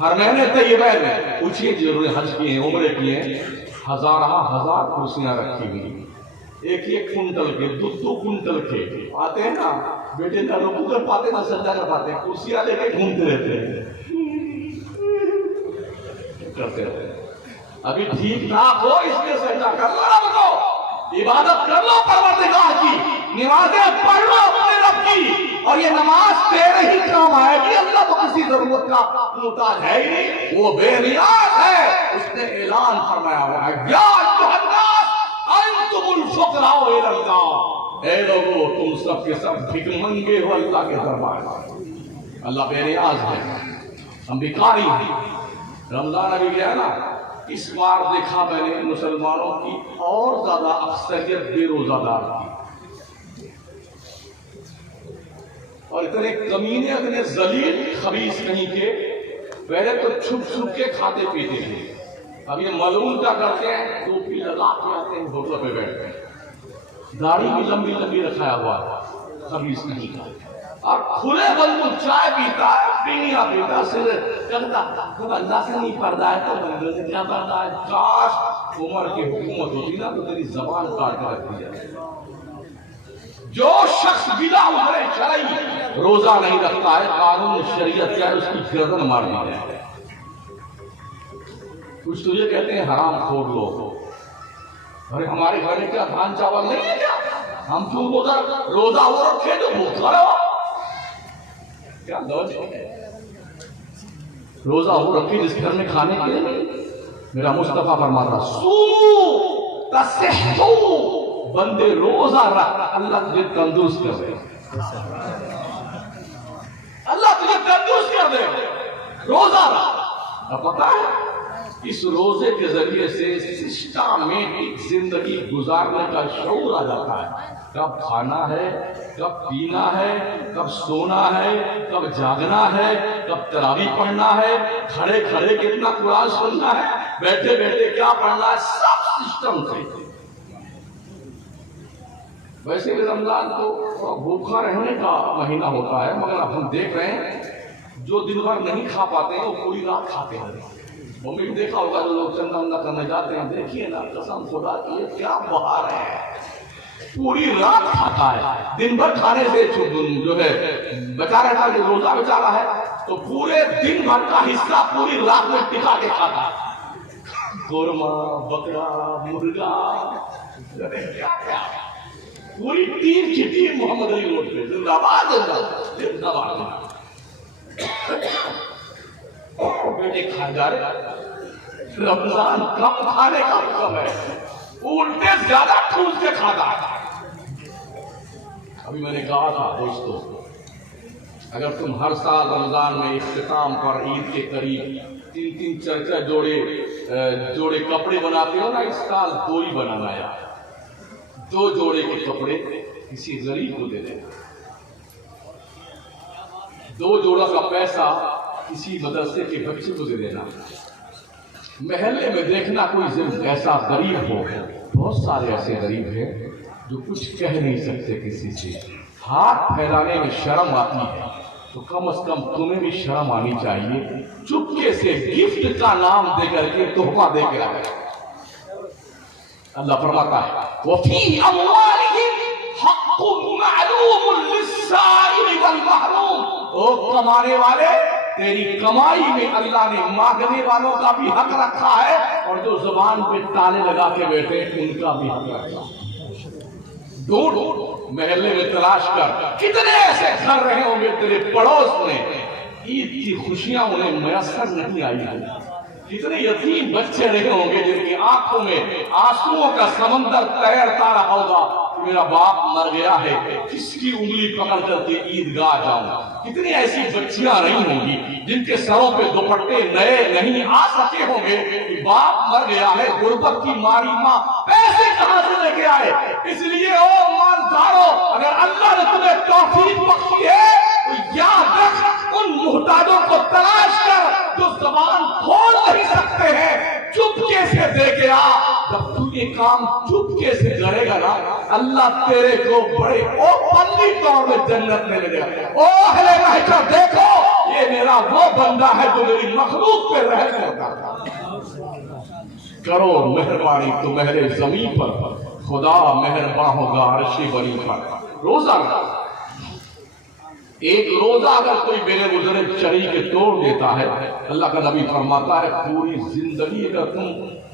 ہر مہینے طیبہ میں پوچھئے جنہوں نے حج کیے ہیں، عمرے کیے ہیں، ہزار کرسیاں رکھی ہوئی، 1 کنٹل کے 2 کنٹل کے آتے ہیں نا بیٹے، نہ رکوع کر پاتے نہ سجدہ کر پاتے، کرسیاں لے کے گھومتے رہتے ہیں، کرتے رہتے ہیں۔ ابھی ٹھیک ٹھاک ہو، اس لیے سجدہ کر لو، رب کو عبادت کر لو پروردگار کی، نمازیں پڑھ لو اپنے رب کی، اور یہ نماز تیرے ہی کام آئے گی۔ اللہ تو کسی ضرورت کا محتاج ہے ہی نہیں، وہ بے نیاز ہے۔ اس نے اعلان فرمایا ہوا ہے، یا ایھا الناس انتم الفقراء الی اللہ، اے لوگو تم سب کے سب بھیک منگے ہو اللہ کے دربار میں۔ اللہ بے نیاز ہے، ہم بھکاری ہیں۔ رمضان ابھی گیا نا، اس بار دیکھا میں نے مسلمانوں کی اور زیادہ اکثریت بے روزہ دار کی، اور اتنے کمینے اتنے ذلیل خبیث نہیں کہ پہلے تو چھپ کے کھاتے پیتے تھے، اب یہ معلوم کیا کرتے ہیں، ٹوپی لگا کے آتے ہیں، ہوٹل پہ بیٹھتے ہیں، داڑھی بھی لمبی رکھایا ہوا ہے، خبیث نہیں کا، اور کھلے بل چائے پیتا ہے، پینیا پیتا، صرف کہتا خود اللہ سے نہیں پردہ ہے تو بندے سے کیا پردہ ہے۔ کاش عمر کی حکومت ہوتی نا تو تیری زبان کاٹ کے رکھ دی جائے۔ جو شخص بلا عذر شرعی روزہ نہیں رکھتا ہے، قانون شریعت کیا ہے، اس کی گردن مار دی جائے۔ کچھ تجھے کہتے ہیں حرام خور لوگ، ارے ہمارے گھر میں کیا دھان چاول نہیں ہے کیا، ہم کیوں روزہ وہ رکھے جو بھوک کرو، کیا لوج ہے؟ روزہ وہ رکھے جس گھر میں کھانے کے لیے، میرا مصطفیٰ فرماتا سو تصحو، بندے روزہ رکھ، اللہ تجھے تندرست کر دے، اللہ تجھے تندرست کر دے، روزہ رکھ۔ اب پتہ ہے اس روزے کے ذریعے سے سسٹمیٹک زندگی گزارنے کا شعور آ جاتا ہے، کب کھانا ہے، کب پینا ہے، کب سونا ہے، کب جاگنا ہے، کب تراویح پڑھنا ہے، کھڑے کتنا قرآن سننا ہے، بیٹھے کیا پڑھنا ہے، سب سسٹم سے۔ ویسے بھی رمضان تو بھوکا رہنے کا مہینہ ہوتا ہے، مگر اب ہم دیکھ رہے ہیں جو دن بھر نہیں کھا پاتے ہیں وہ پوری رات کھاتے ہیں۔ وہ بھی دیکھا ہوگا جو لوگ چندہ کرنے جاتے ہیں، دیکھیے نا قسم خدا کی کیا بہار ہے، پوری رات کھاتا ہے، دن بھر کھانے سے جو ہے بچا رہتا ہے، روزہ بیچارہ ہے تو پورے دن بھر کا حصہ پوری رات میں ٹکا کے کھاتا ہے، قورمہ، بکرا، مرغا، کیا پوری ٹیم کی ٹیم محمد علی روڈ پہ زندہ باد۔ بیٹے کھا جا رہے، رمضان کم کھانے کا حکم ہے، الٹے زیادہ ٹھوس کے کھاتا ہے۔ ابھی میں نے کہا تھا دوستو، اگر تم ہر سال رمضان میں اختتام پر عید کے قریب 3 جوڑے کپڑے بناتے ہو نا، اس سال 2 ہی بنانا ہے، 2 جوڑے کے کپڑے کسی غریب کو دے دینا، 2 جوڑا کا پیسہ کسی مدرسے کے بچے کو دے دینا، محلے میں دیکھنا کوئی ایسا غریب ہو، بہت سارے ایسے غریب ہیں جو کچھ کہہ نہیں سکتے کسی سے، ہاتھ پھیلانے میں شرم آتی ہے، تو کم از کم تمہیں بھی شرم آنی چاہیے، چپکے سے گفٹ کا نام دے کر کے تحفہ دے کے آئے۔ اللہ فرماتا ہے وَفِي أَمْوَالِهِمْ حَقٌّ مَعْلُومٌ لِلسَّائِلِ وَالْمَحْرُومِ۔ او کمانے والے، تیری کمائی میں اللہ نے مانگنے والوں کا بھی حق رکھا ہے، اور جو زبان پہ تالے لگا کے بیٹھے ان کا بھی حق رکھا ہے۔ ڈھونڈ محلے میں تلاش کر، کتنے ایسے گھر رہے ہوں گے تیرے پڑوس میں عید کی خوشیاں انہیں میسر نہیں آئی ہیں، کتنے یتیم بچے رہے ہوں گے جن کی آنکھوں میں آنسوؤں کا سمندر تیرتا رہا ہوگا کہ میرا باپ مر گیا ہے، کس کی انگلی پکڑ کر کے عیدگاہ جاؤں۔ کتنی ایسی بچیاں رہی ہوں گی جن کے سروں پہ دوپٹے نئے نہیں آ سکے ہوں گے کہ باپ مر گیا ہے، غربت کی ماری ماں پیسے کہاں سے لے کے آئے۔ اس لیے او مالدارو، اگر اللہ نے تمہیں توفیق بخشی ہے تو یاد رکھ، ان محتاجوں کو تلاش کر جو زبان کھول نہیں سکتے ہیں، چپکے سے دے کے آ۔ جب تو یہ کام چپکے سے کرے گا نا، اللہ تیرے کو بڑے اوپنلی طور میں جنت میں لے جائے گا۔ او اہل محشر دیکھو، یہ میرا وہ بندہ ہے جو میری مخلوق پہ رحم کرتا ہے۔ کرو مہربانی تم اہل زمین پر، خدا مہربان ہوگا عرش بری پر۔ روزہ رکھو، ایک روزہ اگر کوئی میرے گزرے چری کے توڑ دیتا ہے، اللہ کا نبی فرماتا ہے پوری زندگی اگر تم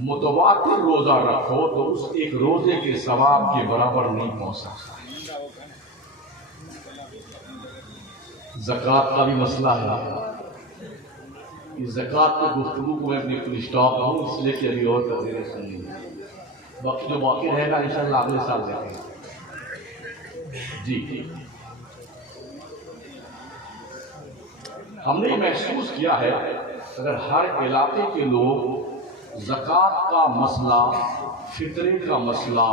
متواتر روزہ رکھو تو اس ایک روزے کے ثواب کے برابر نہیں پہنچ سکتا۔ زکوٰۃ کا بھی مسئلہ ہے، اس زکوٰۃ کے گفتگو کو میں اپنی فل اسٹاپ ہوں، اس لیے کہ ابھی اور تفصیلیں سننی ہے، باقی جو باقی رہے گا انشاءاللہ اگلے سال دیکھیں گے۔ جی ہم نے محسوس کیا ہے اگر ہر علاقے کے لوگ زکوٰۃ کا مسئلہ، فطرے کا مسئلہ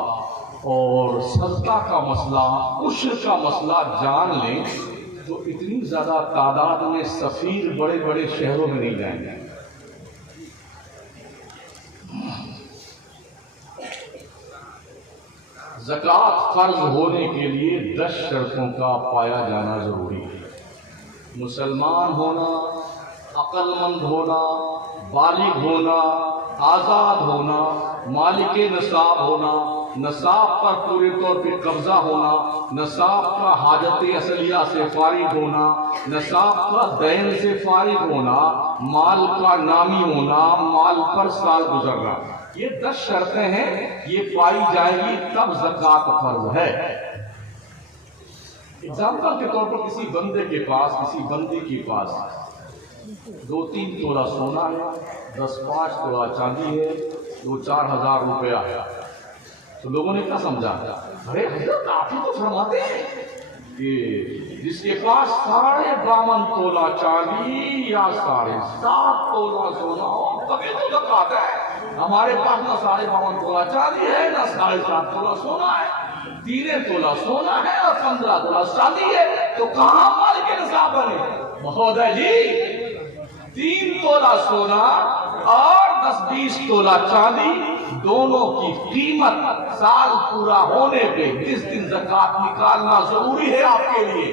اور صدقہ کا مسئلہ، عشر کا مسئلہ جان لیں تو اتنی زیادہ تعداد میں سفیر بڑے بڑے شہروں میں نہیں جائیں گے۔ زکوٰۃ فرض ہونے کے لیے 10 شرطوں کا پایا جانا ضروری ہے۔ مسلمان ہونا، عقل مند ہونا، بالغ ہونا، آزاد ہونا، مالک نصاب ہونا، نصاب پر پورے طور پہ قبضہ ہونا، نصاب کا حاجت اصلیہ سے فارغ ہونا، نصاب کا دین سے فارغ ہونا، مال کا نامی ہونا، مال پر سال گزرنا، یہ 10 شرطیں ہیں، یہ پائی جائیں گی تب زکوٰۃ فرض ہے۔ اگزامپل کے طور پر کسی بندے کے پاس، کسی بندی کے پاس 2-3 تولہ سونا ہے، 10-5 تولہ چاندی ہے، 2-4 ہزار روپیہ ہے، تو لوگوں نے کیا سمجھا؟ ارے حضرت آپ ہی تو فرماتے ہیں کہ جس کے پاس 52 تولہ چاندی یا 7.5 تولہ سونا ہو تبھی تو زکوٰۃ ہے۔ ہمارے پاس نہ 52 تولہ چاندی ہے، نہ 7.5 تولہ سونا ہے، 3 تولہ سونا ہے اور 15 تولہ چاندی ہے، تو کہاں مالک نصاب بنے؟ مہودے جی 3 تولہ سونا اور 10-20 تولہ چاندی دونوں کی قیمت سال پورا ہونے پہ جس دن زکوٰۃ نکالنا ضروری ہے آپ کے لیے،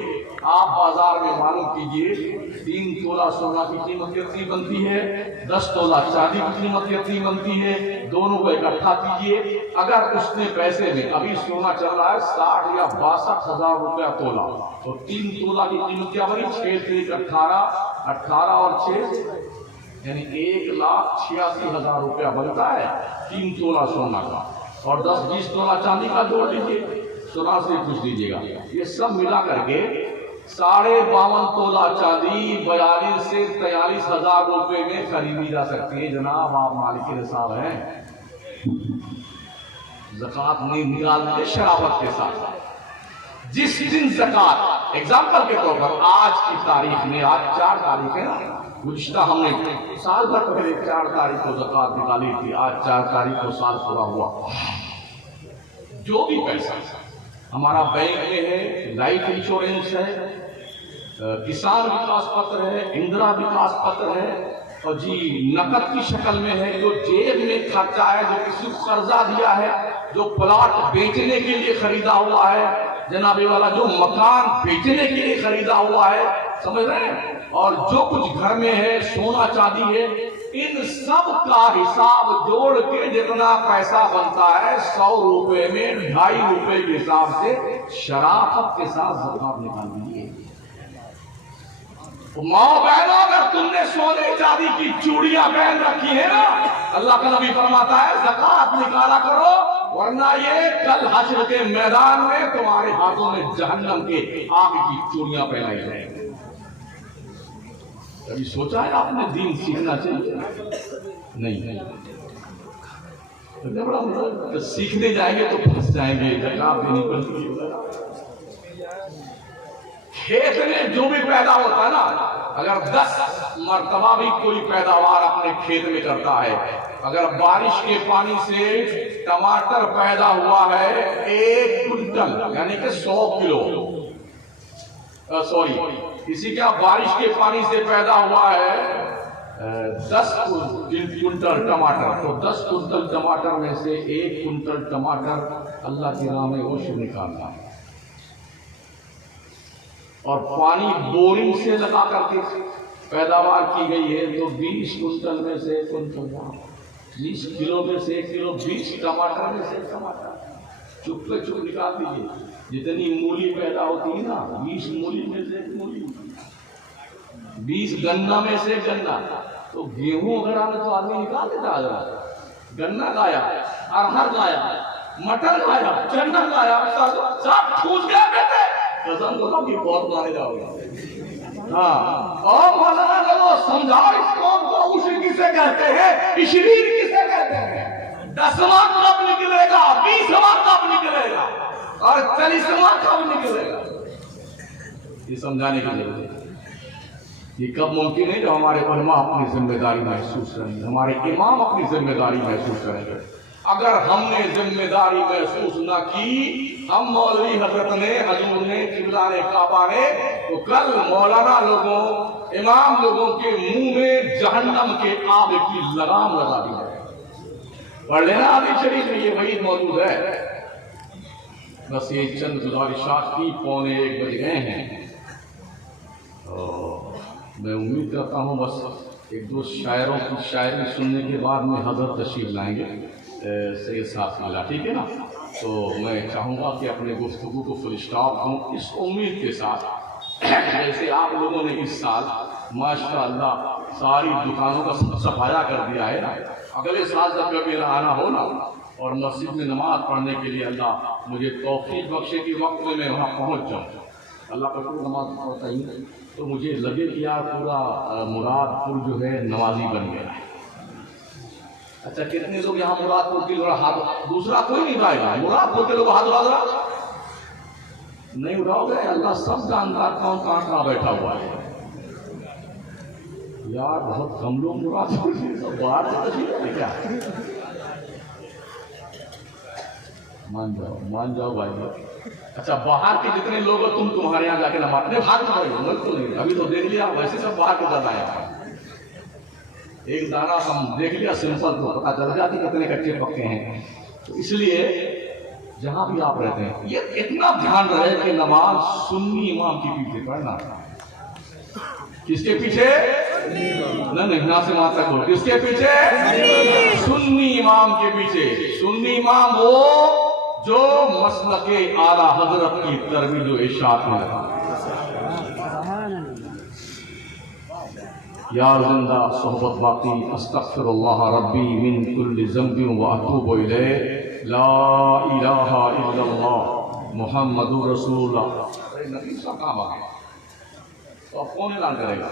آپ بازار میں معلوم کیجئے 3 تولہ سونا کی قیمت کتنی بنتی ہے، 10 تولہ چاندی کی قیمت کتنی بنتی ہے، دونوں کو اکٹھا کیجئے۔ اگر اس نے پیسے میں ابھی سونا چل رہا ہے 60 یا 62 ہزار روپیہ تولہ، تو 3 تولہ کی قیمت کیا بنی؟ 6 × 18 اور 6 یعنی 1,86,000 روپیہ بنتا ہے 3 تولہ سونا کا، اور 10-20 تولہ چاندی کا جوڑ لیجیے، سنا سے پوچھ لیجیے گا، یہ سب ملا کر کے 52.5 تولہ چاندی 42 سے 43 ہزار روپے میں خریدی جا سکتی ہے۔ جناب آپ مالک نصاب ہیں، زکوٰۃ نہیں نکالتے شرافت کے ساتھ۔ جس دن زکوٰۃ، ایگزامپل کے طور پر آج کی تاریخ میں، آج 4 تاریخ ہے نا، گزشتہ ہم نے سال بھر پہلے 4 تاریخ کو زکوٰۃ نکالی تھی، آج 4 تاریخ کو سال پورا ہوا۔ جو بھی پیسہ ہمارا بینک میں ہے، لائف انشورنس ہے، کسان وکاس پتر ہے، اندرا وکاس پتر ہے، اور جی نقد کی شکل میں ہے، جو جیب میں خرچہ ہے، جو کسی کو قرضہ دیا ہے، جو پلاٹ بیچنے کے لیے خریدا ہوا ہے، جناب والا جو مکان بیچنے کے لیے خریدا ہوا ہے، سمجھ رہے ہیں؟ اور جو کچھ گھر میں ہے، سونا چاندی ہے، ان سب کا حساب جوڑ کے جتنا پیسہ بنتا ہے 100 روپے میں 2.5 روپے کے حساب سے شرافت کے ساتھ زکات نکال دیجیے۔ ماں بہنوں، اگر تم نے سونے چاندی کی چوڑیاں پہن رکھی ہیں نا، اللہ کا نبی فرماتا ہے زکات نکالا کرو، ورنہ یہ کل حشر کے میدان میں تمہارے ہاتھوں میں جہنم کے آگ کی چوڑیاں پہنائی جائیں گی۔ کبھی سوچا ہے آپ نے دین سیکھنا چاہیے؟ نہیں، بڑا سیکھنے جائیں گے تو پھنس جائیں گے، زکات دینی پڑتی ہے۔ کھیت میں جو بھی پیدا ہوتا ہے نا، اگر 10 مرتبہ بھی کوئی پیداوار اپنے کھیت میں کرتا ہے، اگر بارش کے پانی سے ٹماٹر پیدا ہوا ہے 1 کنٹل یعنی کہ 100 کلو، کسی کا بارش کے پانی سے پیدا ہوا ہے 10 کنٹل ٹماٹر، تو 10 کنٹل ٹماٹر میں سے 1 کنٹل ٹماٹر اللہ کی راہ میں عشر نکالنا ہے، اور پانی بورنگ سے لگا کر کے پیداوار کی گئی ہے، تو 20 کنٹل میں سے 1 کنٹل، 20 کلو میں سے 1 کلو، 20 ٹماٹر میں سے 1 ٹماٹر، چپ پہ چپ نکال دیجیے۔ جتنی مولی پیدا ہوتی ہے نا، 20 مولی میں سے 1 مولی، 20 گنا میں سے 1 گنا، تو گیہوں اگر آنے تو آدمی نکال دیتا ہے، گنا گایا، ارہر گایا، مٹر گایا، چنا گایا، سب ٹھوس گیا کہتے قسم کو کہ بہت مارے جاؤ گے۔ ہاں، اور مولانا لوگوں سمجھاؤ اس قوم کو عشر کسے کہتے ہیں، عشرین کسے کہتے ہیں، 10واں کب نکلے گا، 20واں کب نکلے گا، اور 40واں کب نکلے گا، یہ سمجھانے کی ضرورت ہے۔ یہ کب ممکن ہے جو ہمارے علماء اپنی ذمہ داری محسوس کریں گے، ہمارے امام اپنی ذمہ داری محسوس کریں گے۔ اگر ہم نے ذمہ داری محسوس نہ کی، ہم مولوی حضرت نے، حضور نے، قبلہ نے، کعبہ نے، تو کل مولانا لوگوں، امام لوگوں کے منہ میں جہنم کے آگ کی لگام لگا دی جائے۔ پڑھ لینا حدیث شریف میں یہ وعید موجود ہے۔ بس یہ چند گزارشات کی، 1:45 بج گئے ہیں، میں امید کرتا ہوں بس 1-2 شاعروں کی شاعری سننے کے بعد میں حضرت تشریف لائیں گے سید ساتھ ملا، ٹھیک ہے نا؟ تو میں چاہوں گا کہ اپنے گفتگو کو فل اسٹاپ دوں اس امید کے ساتھ، جیسے آپ لوگوں نے اس سال ماشاءاللہ ساری دکانوں کا صفایا کر دیا ہے، اگلے سال جب کبھی آنا ہو نا اور مسجد میں نماز پڑھنے کے لیے اللہ مجھے توفیق بخشے کہ وقت میں وہاں پہنچ جاؤں، اللہ کا کوئی نماز پڑھتا ہی نہیں تو مجھے لگے کہ یار پورا مراد پور جو ہے نمازی بن گیا ہے۔ اچھا، کتنے لوگ یہاں مراد پور کے لوگ ہاتھ، دوسرا کوئی نہیں اٹھائے گا، مراد پور کے لوگ ہاتھ اٹھا نہیں اٹھاؤ گے، اللہ سب جانتا کون کہاں بیٹھا ہوا ہے۔ یار بہت کم لوگ مراد پور کے باہر کیا، مان جاؤ بھائی۔ اچھا، باہر کے جتنے لوگ تم تمہارے یہاں جا کے نماز نہیں باہر کا نہیں، ابھی تو دیکھ لیا ویسے سب باہر کے زیادہ ہے، ایک دانہ ہم دیکھ لیا سمپل تو پتہ چل جاتی کتنے کچے پکے ہیں۔ تو اس لیے جہاں بھی آپ رہتے ہیں یہ اتنا دھیان رہے کہ نماز سنی امام کے پیچھے پڑھنا، کس کے پیچھے؟ نہیں، یہاں سے وہاں تک، کس کے پیچھے؟ سنی امام کے پیچھے۔ سنی امام وہ جو مسلک اعلیٰ حضرت کی ترویج و ارشاد میں رہا۔ یا زندہ صحبت باقی، استغفر اللہ ربی من کل ذنب واتوب الیہ، لا الہ الا اللہ محمد رسول اللہ۔ نبی صاحب کہاں باقی تو اب کون اعلان کرے گا؟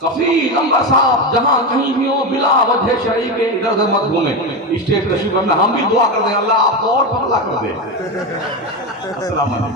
کفی نمبر صاحب جہاں کہیں بھی ہو بلا وجہ شرعی کے ادھر ادھر مت گھومیں، اسٹیج تشریف رکھنا، ہم بھی دعا کر دیں اللہ آپ کو اور فضلہ کر دے۔ السلام علیکم۔